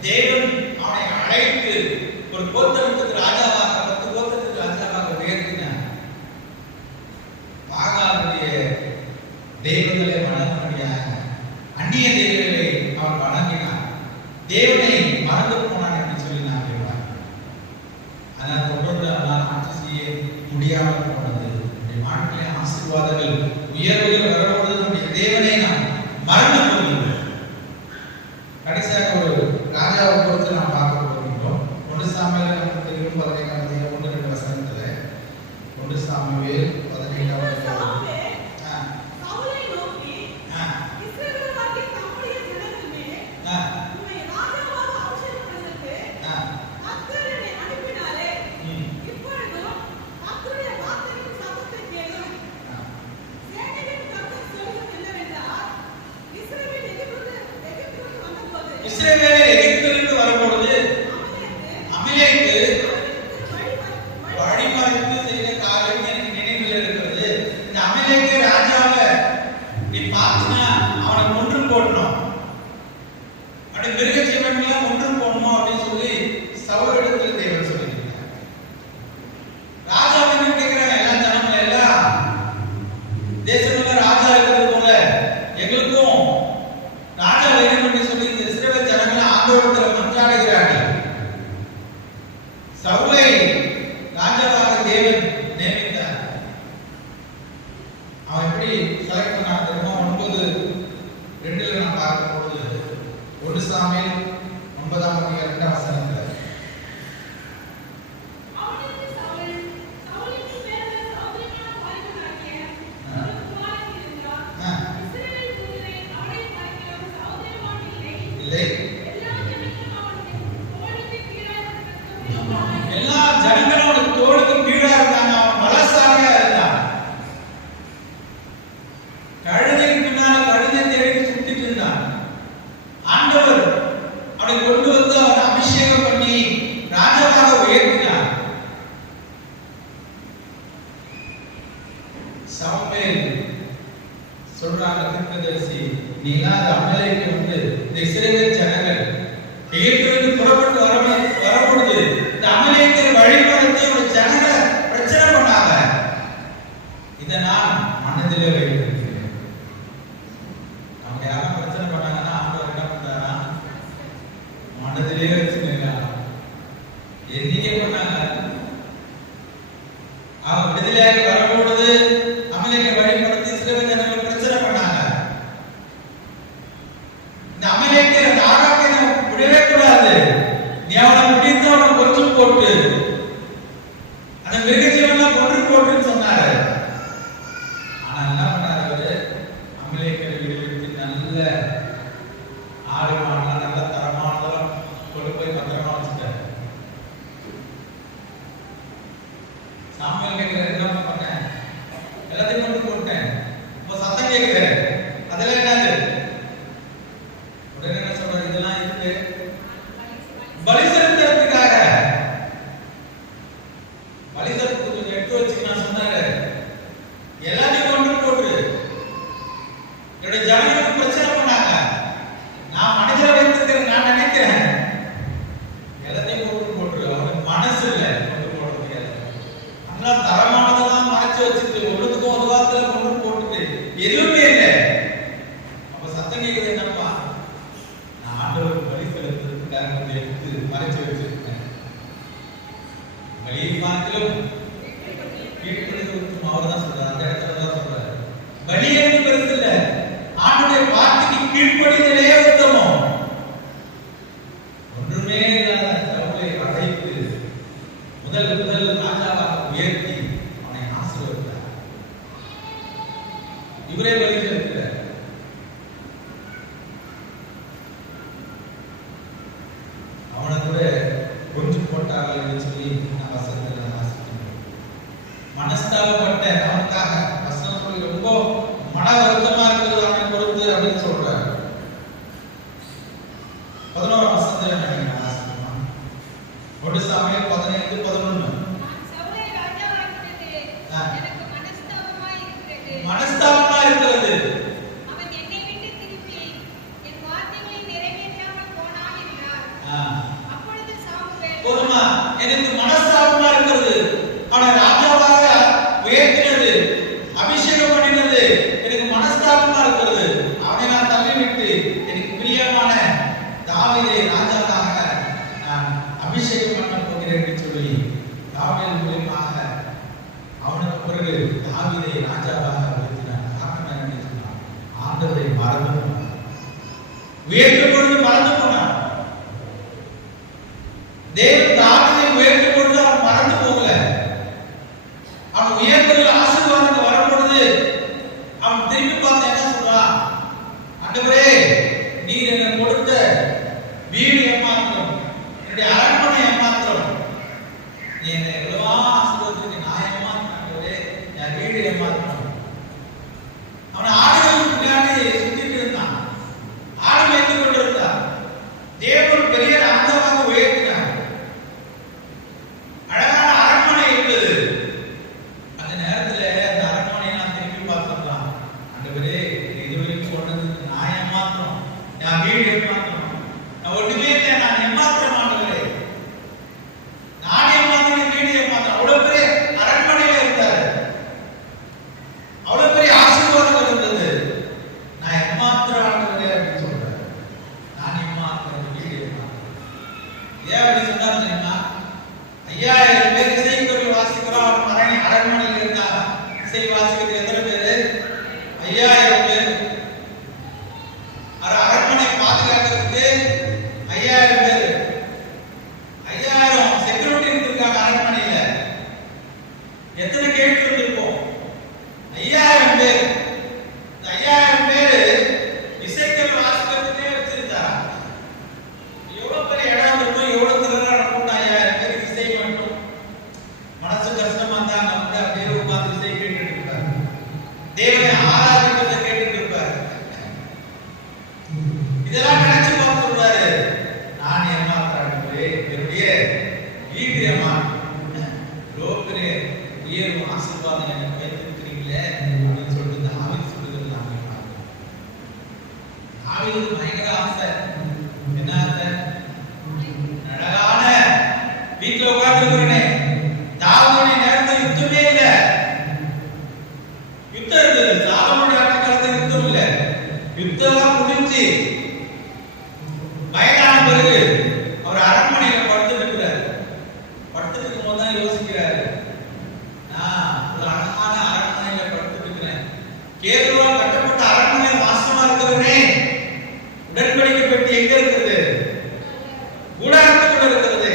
தேவன் அவனை அழைத்து ஒரு கோத்திரத்துக்கு ராஜாவாக 10 கோத்திரத்துக்கு ராஜாவாக உயர்த்தினார். பாகாலுடைய தெய்வங்களை வணங்கும்படியாக அந்நிய தெய்வங்களை அவன் வணங்கினார். தேவனை மறந்து போனான் என்று சொல்லி நான் கேட்பார். ஆனால் தொடர்ந்து அவனால் ஆட்சி செய்ய முடியாமல் போனது. நம்முடைய வாழ்க்கையில ஆசீர்வாதங்கள் உயர்வுகள் வரப்போது நம்முடைய தேவனை நாம் மறந்து போகிறோம். கடைசியாக ஒரு ராஜாவை பொறுத்து நாம் பார்க்க போகிறோம். 1 சாமுவேல் நமக்கு தெரியும் 15ஆம் அதிகாரம் 1-2 வசனத்துல 1 சாமுவேல் 15ஆம் அதிகாரம் இஸ்ரவேலர் எகிப்திலிருந்து வரும்பொழுது அமலேக்கு வழிமறித்து செய்த காரியம் எனக்கு நினைவில் இருக்கிறது. இந்த அமலேக்கு ராஜாவை நீ பார்த்தீங்கன்னா அவனை கொன்று போடணும், அப்படி மிருக ஜீவன்களை கொன்று போடணும் அப்படின்னு சொல்லி சவுலிடத்தில் தேவன் சொல்லியிருக்கிறார். ராஜாவை நினைக்கிறாங்க எல்லா ஜனங்களும் எல்லாம் தேசத்துல ராஜா இருக்கிறது போல எங்களுக்கும் ராஜா வேணும் என்று சொல்லி இந்த இஸ்ரவேல் ஜனங்கள் ஆண்டவரிடத்தில் மன்றாடுகிறார்கள். சவுலை ராஜாவாக தேவன் நியமித்தார். அவன் எப்படி செலக்ட் பண்ணான் தெரியுமா? 9:2 நாம் பார்க்கும் பொழுது 1 சாமுவேல் 9ஆம் அதிகாரம் 2ஆம் வசனத்துல எல்லா ஜனங்களும் தோளுக்கு கீழாக சாமுவேல் சொல்றாங்க தீர்க்கதரிசி, நீ இல்லாத அமலேக்கு வந்து இந்த இஸ்ரவேல் ஜனங்கள் எகிப்திலிருந்து புறப்பட்டு வரும்பொழுது இந்த அமலேக்கர் வழிபடத்தை ஒரு ஜனங்களை பிரச்சனை பண்ணாங்க. இதை நான் மனதிலே வைத்திருக்கிறேன். அவங்க யாரும் பிரச்சனை பண்ணாங்கன்னா ஆண்டவர் என்ன பண்றாரா, மனதிலே வச்சுக்கோங்க. என்னைக்கே பண்ணாங்க. அவங்க விடுதலையாகி வரும்பொழுது அமலேக்கர் வழிபடத்தை இஸ்ரவேல் ஜனங்கள் பிரச்சனை பண்ணாங்க. இந்த அமலேக்கர் அந்த ஆகாக்கை விடவே கூடாது. நீ அவனை பிடித்து அவனை கொன்று போட்டு அந்த மிருகஜீவன்லாம் கொன்று போட்டுன்னு சொன்னாரு. ஆனா என்ன பண்ணாரு அவரு, அமலேக்கரை விடுவித்து நல்ல ஆடு மாடெல்லாம் நல்ல தரமானதெல்லாம் கொண்டு போய் பத்திரமா வச்சுட்டாரு. சாமுவேல் கேட்கிறாரு, என்ன பண்ணேன், எல்லாத்தையும் கொண்டு போட்டேன், இப்ப சத்தம் கேட்கிறாரு, அதெல்லாம் என்னது? உடனே என்ன சொல்றாரு, இதெல்லாம் இருக்கு பலி செலுத்துறதுக்காக, பலி செலுத்து கொஞ்சம் எடுத்து வச்சுக்க நான் சொன்னாரு. எல்லாத்தையும் கொண்டு போட்டு என்னுடைய ஜனங்களுக்கு பிரச்சனை பண்ணாங்க. நான் மனிதரை வைத்திருக்கிறேன் நான் நினைக்கிறேன், எல்லாத்தையும் கொண்டு போட்டு அவனுக்கு மனசு இல்லை கொண்டு போடுறதுக்கு. அதனால தரமானதெல்லாம் மறைச்சு வச்சுட்டு ஒழுங்குக்கும் ஒரு வாரத்துல கொண்டு போட்டுட்டு எதுவுமே இல்லை. அப்ப சத்தம் கேட்குது, என்னப்பா, நான் ஆண்டவருக்கு பலி செலுத்துறதுக்காக கொஞ்சம் எடுத்து மறைச்சு வச்சிருக்கேன். பலியை பார்க்கலும் கீழ்ப்படிதலுக்கும் அவர் தான் சொல்றாரு. அந்த இடத்துல தான் சொல்றாரு, பலியே பெருசு இல்ல, ஆண்டவருடைய வார்த்தைக்கு கீழ்ப்படிதலே உத்தமம். ஒன்றுமே இல்லாத சவுலை அழைத்து முதல் ராஜாவாக உயர்த்தி அவனை ஆசீர்வதித்தார். இவரே பலி செலுத்துகிறார். அவனை கூட கொஞ்சம் போட்டார்கள் என்று சொல்லி நான் வசனத்தில் வாசிக்கின்றோம். மனஸ்தாபப்பட்ட அவனுக்காக வசனம் சொல்லி ரொம்ப மன வருத்தமா இருக்கிறது அவனை பொறுத்து அப்படின்னு சொல்றாரு. 11 வசனத்தில் நான் வாசிக்கிறோம். 1 சாமுவேல் 15:11. மனஸ்தாபமா இருக்கிறது. அவன் என்னை விட்டு திருப்பி என் வார்த்தைகளை நிறைவேற்றாமல் போனான் என்றார். அப்பொழுது சாமுவேல், போதுமா, எனக்கு மனஸ்தாபமா இருக்கிறது, அவனை ராஜாவாக உயர்த்தினது, அபிஷேகம் பண்ணினது, எனக்கு மனஸ்தாபமா இருக்கிறது. அவனை நான் தள்ளிவிட்டு எனக்கு பிரியமான தாவீதை ராஜாவாக நான் அபிஷேகம் பண்ண போகிறேன் என்று சொல்லி தாவீது மூலமாக அவனுக்கு பிறகு தாவீதை ராஜாவாக உயர்த்தினார். காரணம் என்ன சொன்னார், ஆண்டவரை மறந்து போனார், உயர்த்தும் பொழுது மறந்து போனார். தேவன் தாவீதை உயர்த்தும் பொழுது அவன் மறந்து போகல. அவன் உயர்ந்ததில் ஆசீர்வாதம் வரும்பொழுது அவன் திரும்பி பார்த்து என்ன சொல்றான், ஆண்டவரே, நீர் எனக்கு கொடுத்த வீடு ஏமாத்திரம், என்னுடைய அரண்மனை ஏமாத்திரம், நீ என்னை எவ்வளவா ஆசீர்வதிச்சு, நான் ஏமாத்திரம், ஆண்டவரே, என் வீடு ஏமாத்திரம். அவன் ஆடுகளுக்கு பின்னாடி சுத்திட்டு இருந்தான், ஆடு மேய்த்து கொண்டிருந்தான். தேவன் பெரிய ராஜாவாக உயர்த்தினார். அழகான அரண்மனை இருந்தது. அந்த நேரத்துல அந்த அரண்மனையை நான் திரும்பி பார்த்துக்கலாம், ஆண்டவரே, இதுவரைக்கும் சொன்னது நான் ஏமாத்திரம், என் வீடு ஏமாத்திரம், நான் ஒன்றுமே இல்லை, நான் ஏமாத்திரம், ஆண்டவரே, நான் ஏமாத்திரம், வீடு ஏமாத்திரம். அவ்வளவு பெரிய அரண்மனையில இருந்தாரு, அவ்வளவு பெரிய ஆசீர்வாதம் இருந்தது. நான் ஏமாத்திரம், ஆண்டவரே அப்படின்னு சொல்றேன். நான் ஏமாத்திரம், வீடு ஏமாத்திரம். ஏன் அப்படி சொன்னாரு தெரியுமா? 5000 பேர் இசைக்கருவி வாசிக்கிறோம். அரண்மனையில் இருந்தாங்க. இசை வாசிக்கிறது எத்தனை பேரு? 5000 பேர். அரண்மனை பாதுகாக்கிறதுக்கு 5000 பேர். 5000 செக்யூரிட்டி இருக்காங்க அரண்மனையில. எத்தனை கேட்டு இருந்திருக்கும்? 5000 பேர். 5000 பேர் இசைக்கருவி வாசிக்கிறதுக்கே வச்சிருந்தாங்க. எவ்வளவு பெரிய இடம் இருக்கும், எவ்வளவு திறனா இருக்கும். 5000 பேருக்கு இசை மட்டும். மனசு கஷ்டமா இருந்தா நம்ம அப்படியே உட்கார்ந்து இசை கேட்டுட்டு இருப்பாரு, தேவனை ஆராதிக்கிறத கேட்டுட்டு இருப்பாரு. இதெல்லாம் நினைச்சு பார்த்து சொல்றாரு, நான் ஏமாத்துறேன், என்னுடைய வீடு ஏமாற்று, உயர்வு ஆசீர்வாதம் எனக்கு வைத்திருக்கிறீங்களே அப்படின்னு சொல்லிட்டு தாவீது சொல்லுகிறது நாங்கள் பார்க்கிறோம். தாவீதுக்கு பயங்கர ஆசை. என்ன ஆசை? அழகான வீட்டுல உட்கார்ந்துருக்கிறேனே, தாவீதுடைய நேரத்தில் யுத்தமே இல்லை. யுத்தம் இருந்தது, சாலமோனுடைய ஆட்சி காலத்தில் யுத்தம் இல்லை. யுத்தம் முடிஞ்சு வயதான பிறகு அவர் அரண்மனையில படுத்து இருக்கிறார். படுத்து இருக்கும் போது தான் யோசிக்கிறாரு, நான் ஒரு அழகான அரண்மனையில படுத்து இருக்கிறேன், கேதுருவால் கட்டப்பட்ட அரண்மனையில் வாசமா இருக்கிறவனே, உடன்படிக்கை பெட்டி எங்க இருக்கிறது? கூடாரத்துக்குள்ள இருக்கிறது,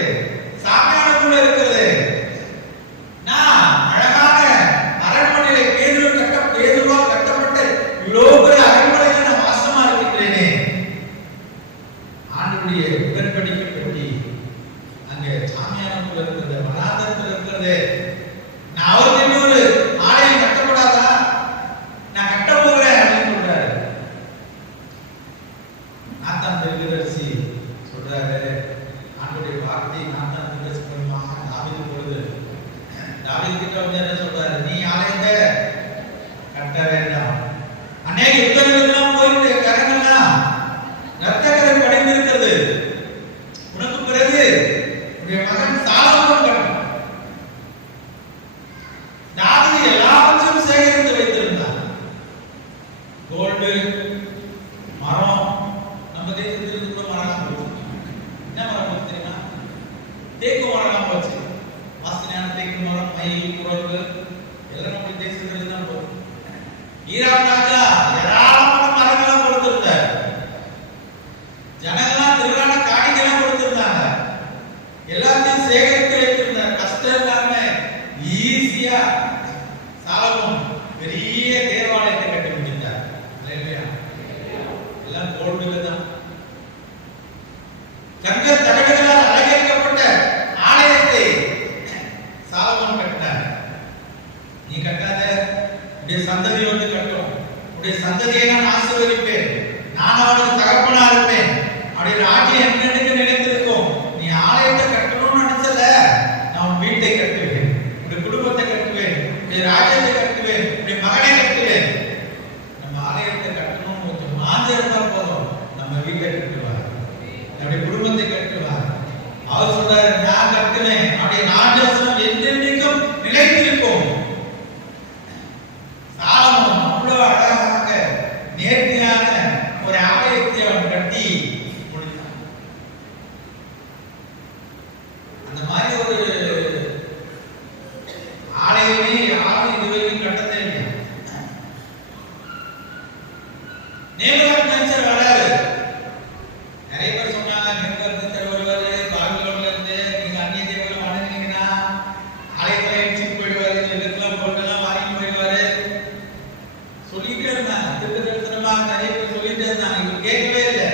சாமியானுக்குள்ள இருக்கிறது. நான் அழகான அரண்மனையில கேதுருவால் கட்டப்பட்ட இவ்வளவு பெரிய அரண்மனையில நான் வாசமா இருக்கிறேனே. ஆண்டவருடைய உடன்படிக்கை பெட்டி அங்கே சாமியானுக்குள்ள இருக்கிறது, வனாந்தரத்தில் இருக்கிறது. நான் அவருக்கு இன்னொரு ஆலயம் கட்டக்கூடாதா? நான் கட்ட போகிறேன் அப்படின்னு சொல்றாரு. நாத்தான் தீர்க்கதரிசி சொல்றாரு, ஆண்டவருடைய வார்த்தை நாத்தான் தீர்க்கதரிசி மூலமாக தாவீது பொழுது தாவீது கிட்ட வந்து என்ன சொல்றாரு, நீ ஆலயத்தை கட்ட வேண்டாம். அநேக யுத்தங்களுக்கெல்லாம் போயிட்டு கரங்கள்லாம் ரத்தக்கரை படிந்திருக்கிறது. உனக்கு பிறகு உன்னுடைய மகன் சாலமோன் கட்டணும். தாவீது எல்லாவற்றையும் சேகரித்து வைத்திருந்தார். கோல்டு, மரம், நம்ம தேசத்திலிருந்து கூட மரம் போச்சு. என்ன மரம் போச்சு தெரியுமா? தேக்கு மரம் போச்சு. வாசனையான தேக்கு மரம், மயில், குரங்கு எல்லாம் நம்ம தேசத்திலிருந்து தான் போகும். ஈரான் ராஜா ஏராளமான மரங்களை கொடுத்திருந்தார். ஜனங்களாம் திருவிழா காணிக்கெல்லாம் கொடுத்திருந்தாங்க. எல்லாத்தையும் சேகரித்து வைத்திருந்தார். கஷ்டம் இல்லாம ஈஸியா சாலமோன் பெரிய தேவாலயத்தை கட்டி முடித்தார். இல்லையா? எல்லாம் கோல்டுல தான். தங்க தகடுகளால் அலங்கரிக்கப்பட்ட ஆலயத்தை சாலமோன் கட்டினார். நீ கட்டாத, உடைய சந்ததி வந்து கட்டும். உடைய சந்ததியை நான் ஆசீர்வதிப்பேன். நான் அவனுக்கு தகப்பனா இருப்பேன். அவருடைய ராஜ்யம் என்னென்னு நினைத்திருக்கும். நீ ஆலயத்தை கட்டணும்னு நினைச்சல, நான் உன் வீட்டை கட்டுவேன், உடைய குடும்பத்தை கட்டுவேன், உடைய ராஜ்யத்தை கட்டுவேன், உடைய மகனை கட்டுவேன். நம்ம ஆலயத்தை கட்டணும்னு கொஞ்சம் மாஞ்சு இருந்தா போதும், நம்ம வீட்டை கட்டுவார், நம்முடைய குடும்பத்தை கட்டுவார். அவர் சொல்றாரு, நான் கட்டுவேன், அவருடைய ராஜ்யம் என்றென்றைக்கும் நிலைத்திருக்கும். சாலமோன் அவ்வளவு அழகாக நேர்த்தியான ஒரு ஆலயத்தை அவன் கட்டி முடித்தான். அந்த மாதிரி ஒரு ஆலயமே யாரும் இதுவரைக்கும் கட்டதே இல்லை. நேபுகாத்நேச்சர் வராரு. நிறைய பேர் சொன்னாங்க, நேபுகாத்நேச்சர் வருவாரு, பாபிலோன்ல இருந்து நீங்க அந்நிய தேவனை வணங்குனீங்கன்னா ஆலயத்துல இடிச்சுட்டு போயிடுவாரு, இதெல்லாம் பொருட்கள்லாம் வாங்கி போயிடுவாரு சொல்லிட்டே இருந்தாங்க. திருத்தமா நிறைய பேர் சொல்லிட்டே இருந்தாங்க. இவர் கேட்கவே இல்லை.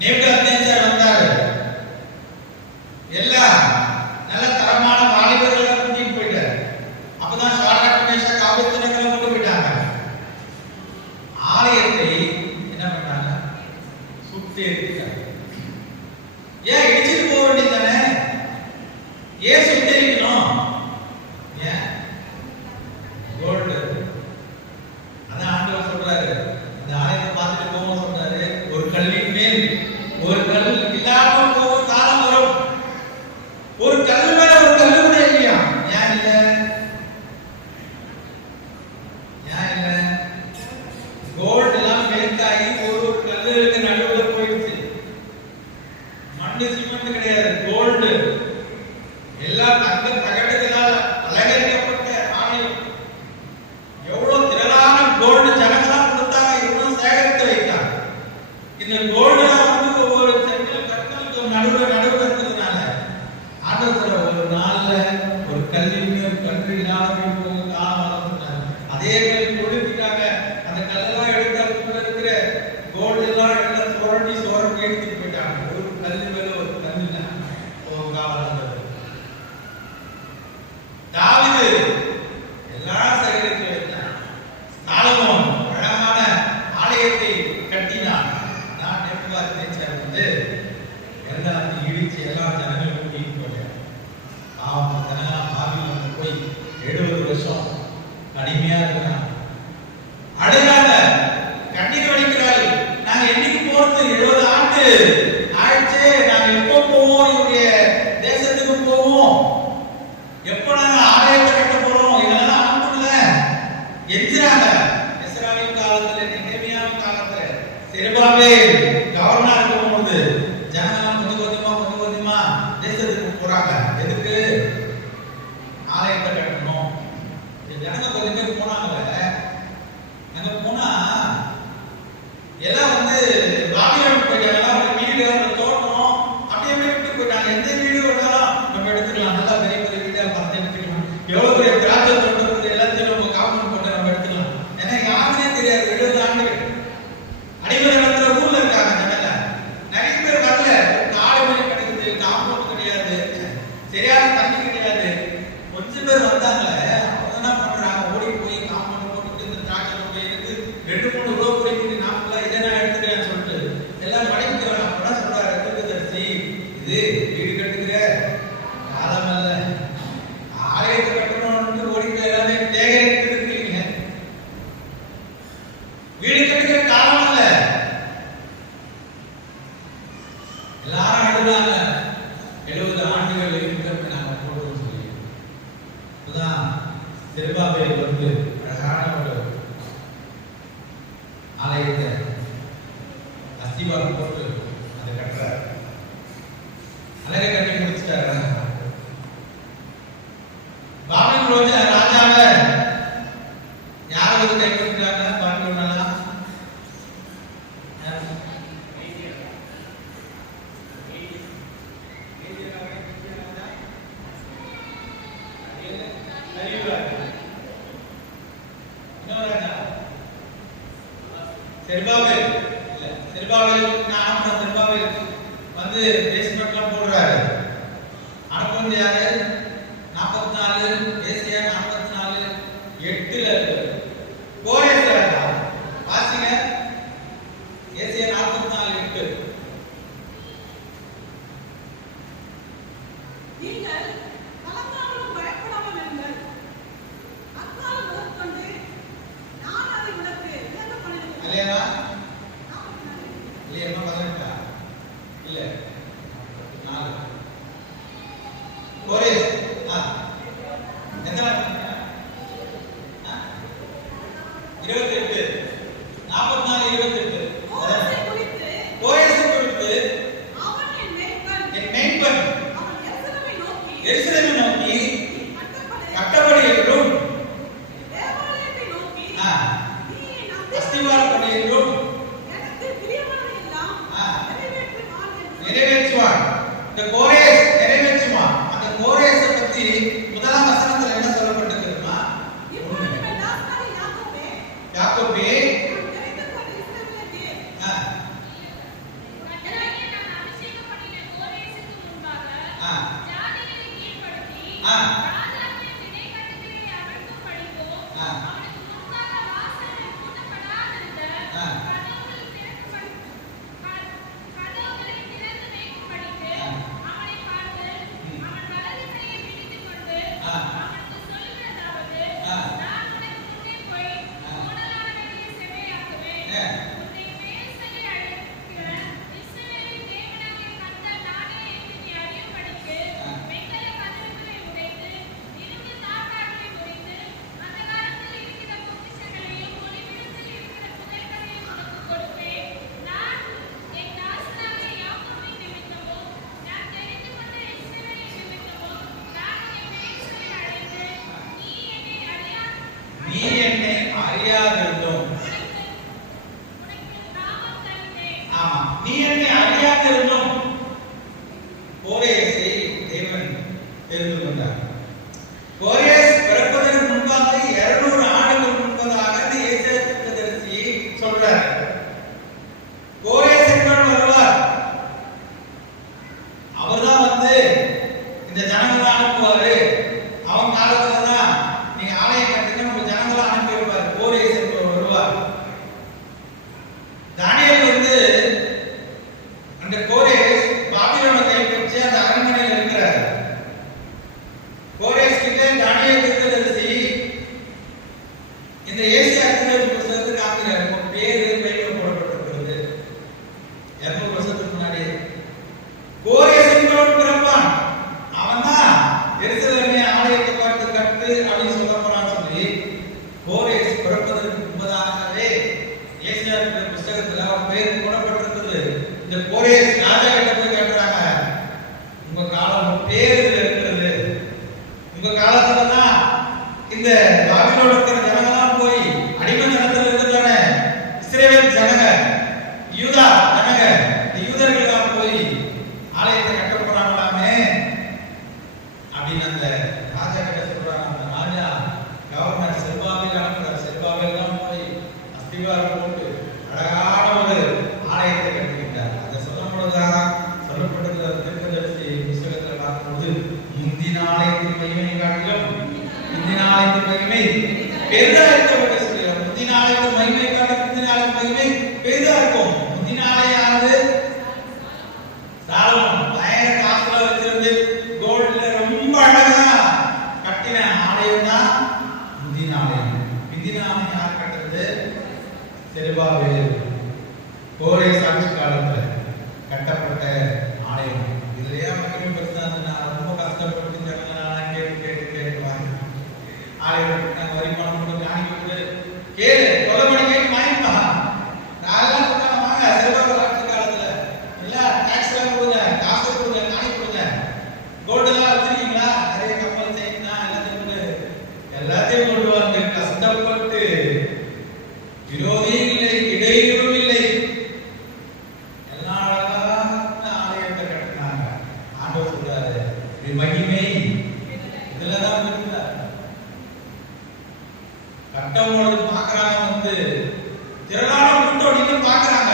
நேபுகாத்நேச்சர் வந்தாரு. எல்லாம் நல்ல தரமான வாலிபர்களை கூட்டிட்டு போயிட்டாரு. அப்பதான் ஷாட்ராக், மேஷாக், ஆபேத்நேகோவை கொண்டு போயிட்டாங்க. ஆலயத்தை என்ன பண்ணாங்க? சுட்டு எரித்தாங்க. ஏன் இடிச்சிட்டு போக வேண்டியதானே? ஏன் சுட்டு எரிக்கணும்? ஏன்? கோல்டு. அதான் ஆண்டவர் சொல்றாரு, இந்த ஆலயத்தை பார்த்துட்டு போக சொல்றாரு, ஒரு கல்லின் மேல் ஒரு கல் இல்லாம போகும் காலம் வரும். ஒரு கல் மேல ஒரு கல்லு கூட இல்லையா? ஏன் இல்ல? ஏன் இல்ல? கோல்டு எல்லாம் மெல்டாகி ஒரு கல்லுக்கு நடுவுல போயிடுச்சு. மண்ணு சிமெண்ட் கிடையாது, கோல்டு. எல்லா தங்க தகடுகளால் அலங்கரிக்கப்பட்ட ஆலயம். எவ்வளவு திரளான கோல்டு ஜனங்களாம் கொடுத்தாங்க, இவனும் சேகரித்து வைத்தாங்க. இந்த கோல்டு வந்து ஒவ்வொரு செங்கல் கற்களுக்கு நடுவுல இருக்கிறதுனால ஆண்டவர் ஒரு நாள்ல ஒரு கல்லின் மேல் கன்று இல்லாத போகும் காலம் சொன்னார். அதே மாதிரி கொடுத்துட்டாங்க. அந்த கல்லெல்லாம் எடுத்தால் இருக்கிற கோல்டு எல்லாம் சுரண்டி எடுத்துட்டு போயிட்டாங்க. ஒரு கல்லு மேல ஒரு கல்லு இல்லை ஒரு காலம் இருந்தது. தாவீது எல்லாம் சேகரித்து வைத்தார். சாலமோன் அழகான ஆலயத்தை கட்டினான். நான் நேபுகாத்நேச்சர் வந்து எல்லாத்தையும் இடிச்சு எல்லா ஜனங்களும் கூட்டிட்டு போயிட்டார். பாபிலோன் போய் 70 வருஷம் அடிமையா இருக்கிறான். அழுகிறாங்க, கண்ணீர் வடிக்கிறாள். நாங்க என்னைக்கு போறது? 70 ஆண்டு ஆயிடுச்சு. நாங்க எப்போ போவோம்? இவருடைய தேசத்துக்கு போவோம்? எப்ப நாங்க ஆலயத்தை கட்ட போறோம்? இதெல்லாம் அனுப்புல எஞ்சுறாங்க. எஸ்ராவின் காலத்துல, நெகேமியாவின் காலத்துல, செருபாபேல் கவர்னரா இருக்கும்போது ஜனங்கள் கொஞ்சம் கொஞ்சமா தேசத்துக்கு போறாங்க. எதுக்கு? ஆலயத்தை கட்டணும். ஜனங்க கொஞ்சம் பேர் போனாங்கல்ல, அங்க போனா எல்லாம் பாபிலோன் போயிட்டாங்க. ஒரு வீடு, ஒரு தோட்டம் அப்படியே விட்டு போயிட்டாங்க. எந்த வீடு வேணாலும் நம்ம எடுத்துக்கலாம். நல்லா பெரிய பெரிய வீடா பார்த்து எடுத்துக்கலாம். எவ்வளவு பெரிய திராட்சை தோட்டம் இருக்குது, எல்லாத்தையும் நம்ம காம்பவுண்ட் போட்டு நம்ம எடுத்துக்கலாம். ஏன்னா யாருன்னே தெரியாது. 70 ஆண்டுகள் அடிமலை இடத்துல ஊர்ல இருக்காங்க. ஜனங்க நிறைய பேர் வரல. காடு மணி கிடைக்குது, காம்பவுண்ட் கிடையாது, சரியான தண்ணி கிடையாது. கொஞ்சம் பேர் வந்தாங்க. அவங்க என்ன பண்றாங்க? ஓடி போய் காம்பவுண்ட் போட்டுட்டு இந்த திராட்சை தோட்டம் எடுத்து 2-3 ரூபா போய் நாம இதை நான் எடுத்துக்கிறேன்னு சொல்லிட்டு எல்லாம் மடைக்கிறாங்க. அப்பதான் சொல்றாரு தீர்க்கதரிசி, இது வீடு கட்டுக்கிற காலம் அல்ல, ஆலயத்தை கட்டணும்னு ஓடிக்கிற எல்லாமே தேகரித்து இருக்கீங்க. வீடு கட்டுக்கிற காலம் அல்ல. எல்லாரும் எழுதுறாங்க 70 ஆண்டுகள் இருக்கிறது நாங்க போடுவோம் சொல்லி. அதுதான் செருபாபேல் அழகான ஒரு ஆலயத்தை அஸ்திவாரம் போட்டு அதை கட்டுறாரு. அழகை கட்டி முடிச்சிட்டாரு. பாபிலோன் ராஜாவை யாராவது கைப்பற்றிட்டாங்க? பாபிலோனெல்லாம் செருபாபேல் இல்ல, செருபாபேல் பேஸ்மெண்ட்லாம் போடுறாரு. அனுப்புறது யாரு? 44 ஏசியா 44:8 கோரேஸ் ராஜா. வாசிங்க ஏசியா 44:8. நீங்கள் கலங்காமலும் பயப்படாமல் இருங்கள். அக்காலம் முதற்கொண்டு நான் அதை உனக்கு விளங்க பண்ணிடுவேன். இல்லையா? இல்லையா? 18 இல்ல 4 கோரேஸ். எத்தனை? 28 44:28. கோரேசை குறித்து கோரேசை குறித்து அவன் என் மேய்ப்பன். என் மேய்ப்பன் அவன் எருசலேமை நோக்கி எருசலேமை நோக்கி நீ கட்டப்படு. கட்டப்படு என்றும் தேவாலயத்தை நோக்கி ஆ, நீ என் அஸ்திவாரம் பண்ணு என்றும் எனக்கு பிரியமானதை எல்லாம் ஆ, நிறைவேற்றுவான் என்று நிறைவேற்றுவான். இந்த கோரேஸ் நிறைவேற்றுவான். அந்த கோரேஸை பத்தி முதலாம் வசனத்துல என்ன சொல்லப்பட்டிருக்குமா? இப்பொழுது என் தாசனாகிய யாக்கோபே, யாக்கோபே நான் தெரிந்து கொண்ட இஸ்ரவேலே, ஆ, கர்த்தராகிய நான் அபிஷேகம் பண்ணின கோரேசுக்கு முன்பாக ஆ, ஜாதிகளை கீழ்ப்படுத்தி ஆ, ராஜாக்களின் சிறை கட்டுகளை அகற்றும்படிக்கும் ஆ, அவனுக்கு முன்பாக வாசல்கள் பூட்டப்படாதிருந்த ஆ, கதவுகளை திறந்து வைக்கும்படிக்கு அவனை பார்த்து அவன் வலது கையை பிடித்துக் கொண்டு ஆ, அவனுக்கு சொல்லுகிறதாவது, ஆ, நான் உனக்கு முன்னே போய் கோணலானவர்களை செம்மையாக்குவேன். ஆ, உன்னை மேய்ச்சலை அழைக்கிற இஸ்ரவேலின் தேவனாகிய கர்த்தர் நானே என்று நீ அறியும்படிக்கு வெண்கல கதவுகளை உடைத்து இரும்பு தாழ்பாள்களை முறித்து அந்தகாரத்தில் இருக்கிற பொக்கிஷங்களையும் ஒளிவிடத்தில் இருக்கிற புதைகளையும் உனக்கு கொடுப்பேன். நான் என் தாசனாகிய யாக்கோபின் நிமித்தமும் நான் தெரிந்து கொண்ட இஸ்ரவேலின் நிமித்தமும் நான் உன்னை மேய்ச்சலை அழைத்து நீ என்னை அறியாதிருந்தோம். உனக்கு நாமம் தருவேன். ஆமா, நீ என்னை அறியாதிருந்தோம். கோரேசை தேவன் தெரிந்து கொண்டார். கோரேஸ் பிறப்பதற்கு முன்பாக 200 ஆண்டுகள் முன்பதாக இந்த ஏசாயா தீர்க்கதரிசி சொல்றார். கோரேஸ் என்பவர் வருவார். அவர்தான் இந்த ஜனங்களை அனுப்புவாரு. அவன் காலத்துல தான் நீங்க ஆலயம் கட்டினா நம்ம ஜனங்களை அனுப்பி வைப்பார். கோரேஸ் என்பவர் வருவார். தானியேல் அந்த கோரேஸ் பாபிலோனை கைப்பற்றி அந்த அரண்மனையில் இருக்கிறார். கோரேஸ் கிட்ட தானியேல் தீர்க்கதரிசி இந்த ஏசியா புத்தகத்துக்கு ஆகிற பேரு பைபிள் போடப்பட்டிருக்கிறது. 200 வருஷத்துக்கு முன்னாடி கோரேஸ் என்பவன் பிறப்பான். அவன் தான் எருசலேமே ஆலயத்தை பார்த்து கட்டு அப்படின்னு சொல்ல போறான்னு சொல்லி கோரேஸ் பிறப்பதற்கு முன்பதாகவே ஏசியா புத்தகத்துல அவன் பேர் போடப்பட்டிருக்கிறது. இந்த கோரேஸ் ராஜா கிட்ட போய் கேட்கிறாங்க, உங்க காலம் பேர் இருக்கிறது, உங்க காலத்துல தான் இந்த பாபிலோன் இருக்கிற ஜனங்களாம் போய் அடிமை நிலத்துல இருந்துட்டானே இஸ்ரவேல் ஜனங்க, யூதா ஜனங்க, இந்த யூதர்கள் எல்லாம் போய் ஆலயத்தை கட்ட போறாங்களாமே அப்படின்னு அந்த ராஜா கிட்ட சொல்றாங்க. அந்த ராஜா கவர்னர் செல்வாவில் அனுப்புறார். செல்வாவில் தான் போய் அஸ்திவாரம் போட்டு அழகான ஒரு ஆலயத்தை கட்டிவிட்டார். அதை சொல்லும் பொழுதுதான் சொல்லப்படுகிற தீர்க்கதரிசி புத்தகத்தில் பார்க்கும்போது முந்தின ஆலயத்தின் மகிமையை காட்டிலும் முந்தின ஆலயத்தின் மகிமை பெரிதா இருக்கப்பட்ட சொல்கிறார். முந்தின ஆலயத்தின் மகிமை காட்டிலும் முந்தின ஆலயத்தின் மகிமை பெரிதா இருக்கும். முந்தின ஆலயம் யாரு? சாலமோன் பயங்கர காசுல வச்சிருந்து கோல்ட்ல ரொம்ப அழகா கட்டின ஆலயம் தான் முந்தின ஆலயம். பிந்தின ஆலயம் யார் கட்டுறது? செருபாபேல் கோரேஸ் ஆட்சி காலத்துல கட்டப்பட்ட ஆலயம். இதுலயே மகிமை பெருசா நான் ரொம்ப கஷ்டப்பட்டு ஜனங்களாம் கேட்டு வாங்கி ஆலயம் கட்டின வரி பணம் கொடுத்து காணிக்கிட்டு கேளு கொலை பண்ணி கேட்டு வாங்கிப்பா. நான் சொன்னாங்க வாங்க செருபாபேல் ஆட்சி காலத்துல இல்ல டாக்ஸ் எல்லாம் கொடுங்க, காசு கொடுங்க, காணி கொடுங்க, கோல்டு எல்லாம் வச்சிருக்கீங்களா, நிறைய கப்பல் செய்யணும் எல்லாத்தையும் கொண்டு வந்து கஷ்டப்பட்டு விரோதியும் இல்லை இடையூறும் இல்லை எல்லா அழகான ஆலயத்தை கட்டினாங்க. ஆண்டவர் சொல்றாரு மகிமை இதுலதான் இருக்கிறார். கட்டவங்களுக்கு பாக்குறாங்க வந்து திரளான கூட்டம் நின்று பாக்குறாங்க.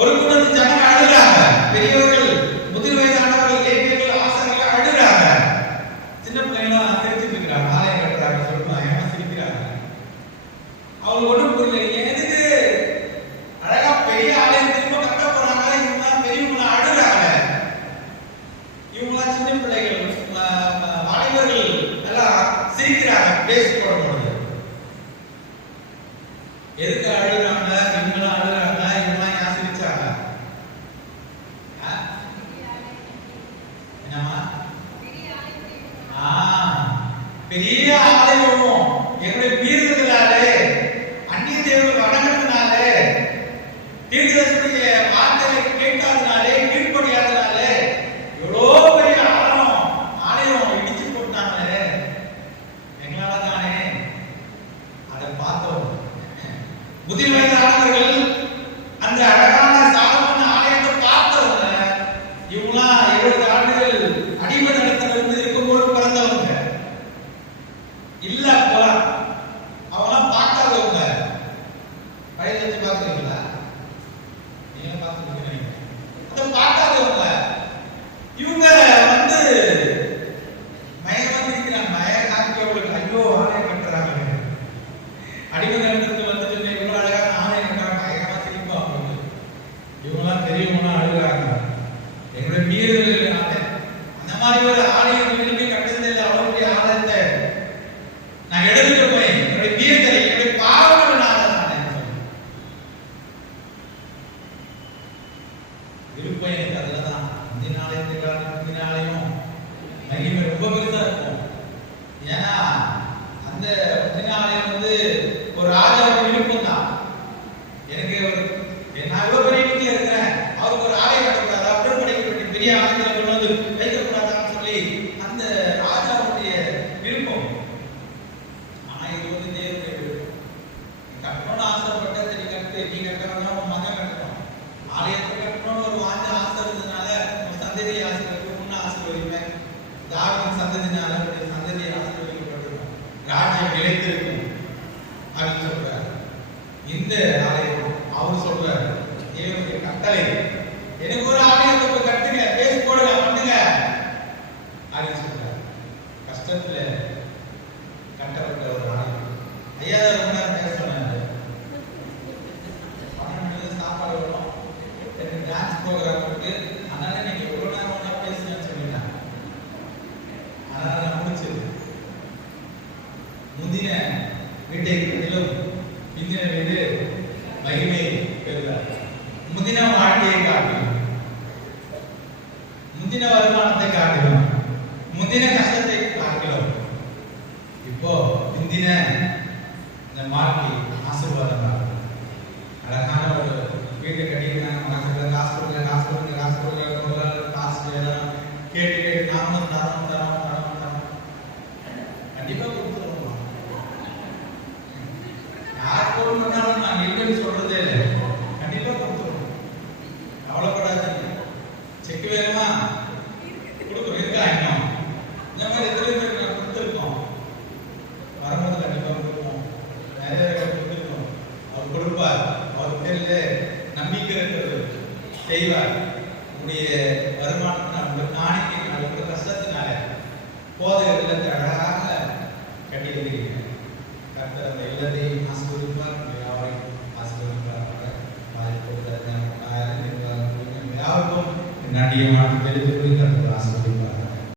ஒரு கூட்டத்து ஜனங்க அழுகிறாங்க. பெரியவர்கள், முதிர் வயதானவர்கள், ஏற்றர்கள், ஆசிரியர்கள் அழுகிறாங்க. சின்ன பிள்ளைங்களாம் சிரிச்சுட்டு இருக்கிறாங்க. ஆலயம் கட்டுறாங்க சொல்லுவாங்க, சிரிக்கிறாங்க. அவங்க ஒன்றும் புரியல. எதுக்கு அழகா பெரிய ஆலயம் திரும்ப கட்ட போறாங்க, இவங்க பெரியவங்க அழுகிறாங்க. இவங்களாம் சின்ன பிள்ளைகள், வாலிபர்கள் எல்லாம் சிரிக்கிறாங்க பேசி போடும்போது. எதுக்கு அழுகிறாங்க? இவங்களாம் அழுகிறாங்க, இவங்களாம் ஏன் சிரிச்சாங்க? என்னமா பெரிய ஆலயம் என்னுடைய மீறுதலாலே அந்நிய தேவர்கள் வணங்கினாலே தீர்க்கதரிசியுடைய வார்த்தைகளை கேட்காதனாலே கீழ்ப்படியாதனாலே எவ்வளோ பெரிய ஆலயம் இடிச்சு போட்டாங்களே, எங்களால தானே அதை பார்த்தோம். முதிர் வயதானவர்கள் அந்த அழகான சாலமோன் ஆலயத்தை பார்த்தவங்க இவங்களாம் 70 ஆண்டுகள் அடிமை நிலத்தில் இருந்து இருக்கும்போது பிறந்தவங்க இல்ல. அவங்களாம் பார்க்காதவங்க. பழைய வச்சு பார்த்துருக்கீங்களா? நீங்க பார்த்துருக்கீங்க. அதை பார்க்காதவங்க இவங்க வந்து மயமா இருக்கிறாங்க. மய காக்கியவங்களுக்கு ஐயோ ஆலயம் கட்டுறாங்க, அடிமை நிலத்துக்கு வந்துட்டு இவ்வளவு அழகான ஆலயம் கட்டுறாங்க, பயங்கரமா சிரிப்பாங்க. இவங்களாம் பெரியவங்களாம் அழுகிறாங்க. எங்களுடைய மீறுதல் அந்த மாதிரி ஒரு ஆலயம் விரும்பி கட்டுறதில்லை. அவருடைய ஆலயத்தை நான் எடுத்துட்டு போய் என்னுடைய மீறுதலை என்னுடைய பாவங்களால விருப்பம் எனக்கு அதுலதான். முந்தின ஆலயம் மகிமை ரொம்ப பெருசா இருக்கும். ஏன்னா அந்த முந்தின ஆலயம் வந்து ஒரு ராஜாவுக்கு விருப்பம் தான். எனக்கு நான் இவ்வளவு பெரிய வீட்டில் இருக்கிறேன், அவருக்கு ஒரு ஆலயம் கட்டக்கூடாது, உடன்படிக்கை பெரிய ஆலயத்தில் கொண்டு வந்து வைக்கக்கூடாதான்னு சொல்லி அந்த ராஜாவுடைய விருப்பம். ஆனா இது வந்து தேவனுடைய விருப்பம். கட்டணும்னு ஆசைப்பட்ட சரி கட்டு, நீ கட்டணும் உன் மகன் கட்டணும். ஆலயத்தை கட்டணும்னு ஒரு வாஞ்ச ஆசை இருந்ததுனால உன் சந்ததியை ஆசீர்வதிக்க ஆசீர்வதிப்பேன். தாவீதின் சந்ததியினால சந்ததியை ஆசீர்வதிக்கப்பட்டிருக்கும், ராஜ்யம் நிலைத்திருக்கும் அப்படின்னு சொல்றாரு. இந்த ஆலயம் அவர் சொல்றாரு தேவனுடைய கட்டளை, எனக்கு ஒரு ஆலயத்தை போய் கட்டுங்க, பேசி போடுங்க, பண்ணுங்க அப்படின்னு சொல்றாரு. கஷ்டத்துல கட்டப்பட்ட ஒரு ஆலயம். ஐயா ரொம்ப நேரம் பேச சொன்னாரு. 12 மணிக்கு சாப்பாடு வரும், எனக்கு டான்ஸ் ப்ரோக்ராம் இருக்கு, அதனால நீங்க எவ்வளவு நேரம் ஒன்றா பேசுங்கன்னு சொல்லிட்டாங்க. அதனால நான் முடிச்சது முந்தின வீட்டை கட்டிலும் பிந்தின வீடு மகிமை பெறுகிறார். முந்தின வாழ்க்கையை காட்டிலும், முந்தின வருமானத்தை காட்டிலும், முந்தின கஷ்டத்தை காட்டிலும் இப்போ பிந்தின இந்த வாழ்க்கை ஆசீர்வாதம். அழகான ஒரு வீட்டை கட்டிக்கிறாங்க, மனசுல காசு கொடுங்க, காசு கொடுங்க, காசு கொடுங்க, காசு வேணும் கேட்டு கேட்டு நாம தரோம் தரோம் தரோம் தரோம் கண்டிப்பா கொடுத்துருவோம். யார் போன் பண்ணாலும் நான் இல்லைன்னு சொல்றதே இல்லை, கண்டிப்பா கொடுத்துருவோம். கவலைப்படாதீங்க. செக் வேணுமா கொடுக்குறோம், இருக்கா இன்னும் இந்த மாதிரி எத்தனை பேர் நான் கொடுத்துருக்கோம். வரும்போது கண்டிப்பா கொடுப்போம். நிறைய பேர் கொடுத்துருக்கோம். அவர் கொடுப்பார். அவர் பேர்ல நம்பிக்கை இருக்கிறது செய்வார். உங்களுடைய வருமானத்தினால், உங்கள் காணிக்கையினால், உங்கள் கஷ்டத்தினால போதைய இல்லத்தை அழகாக கட்டி வருகிறீர்கள். கர்த்தர் அந்த இல்லத்தையும் ஆசீர்வதிப்பார், யாரையும் ஆசீர்வதிப்பார். யாருக்கும் நடிகை மாற்றம் தெரிந்து கர்த்தர் ஆசீர்வதிப்பார்.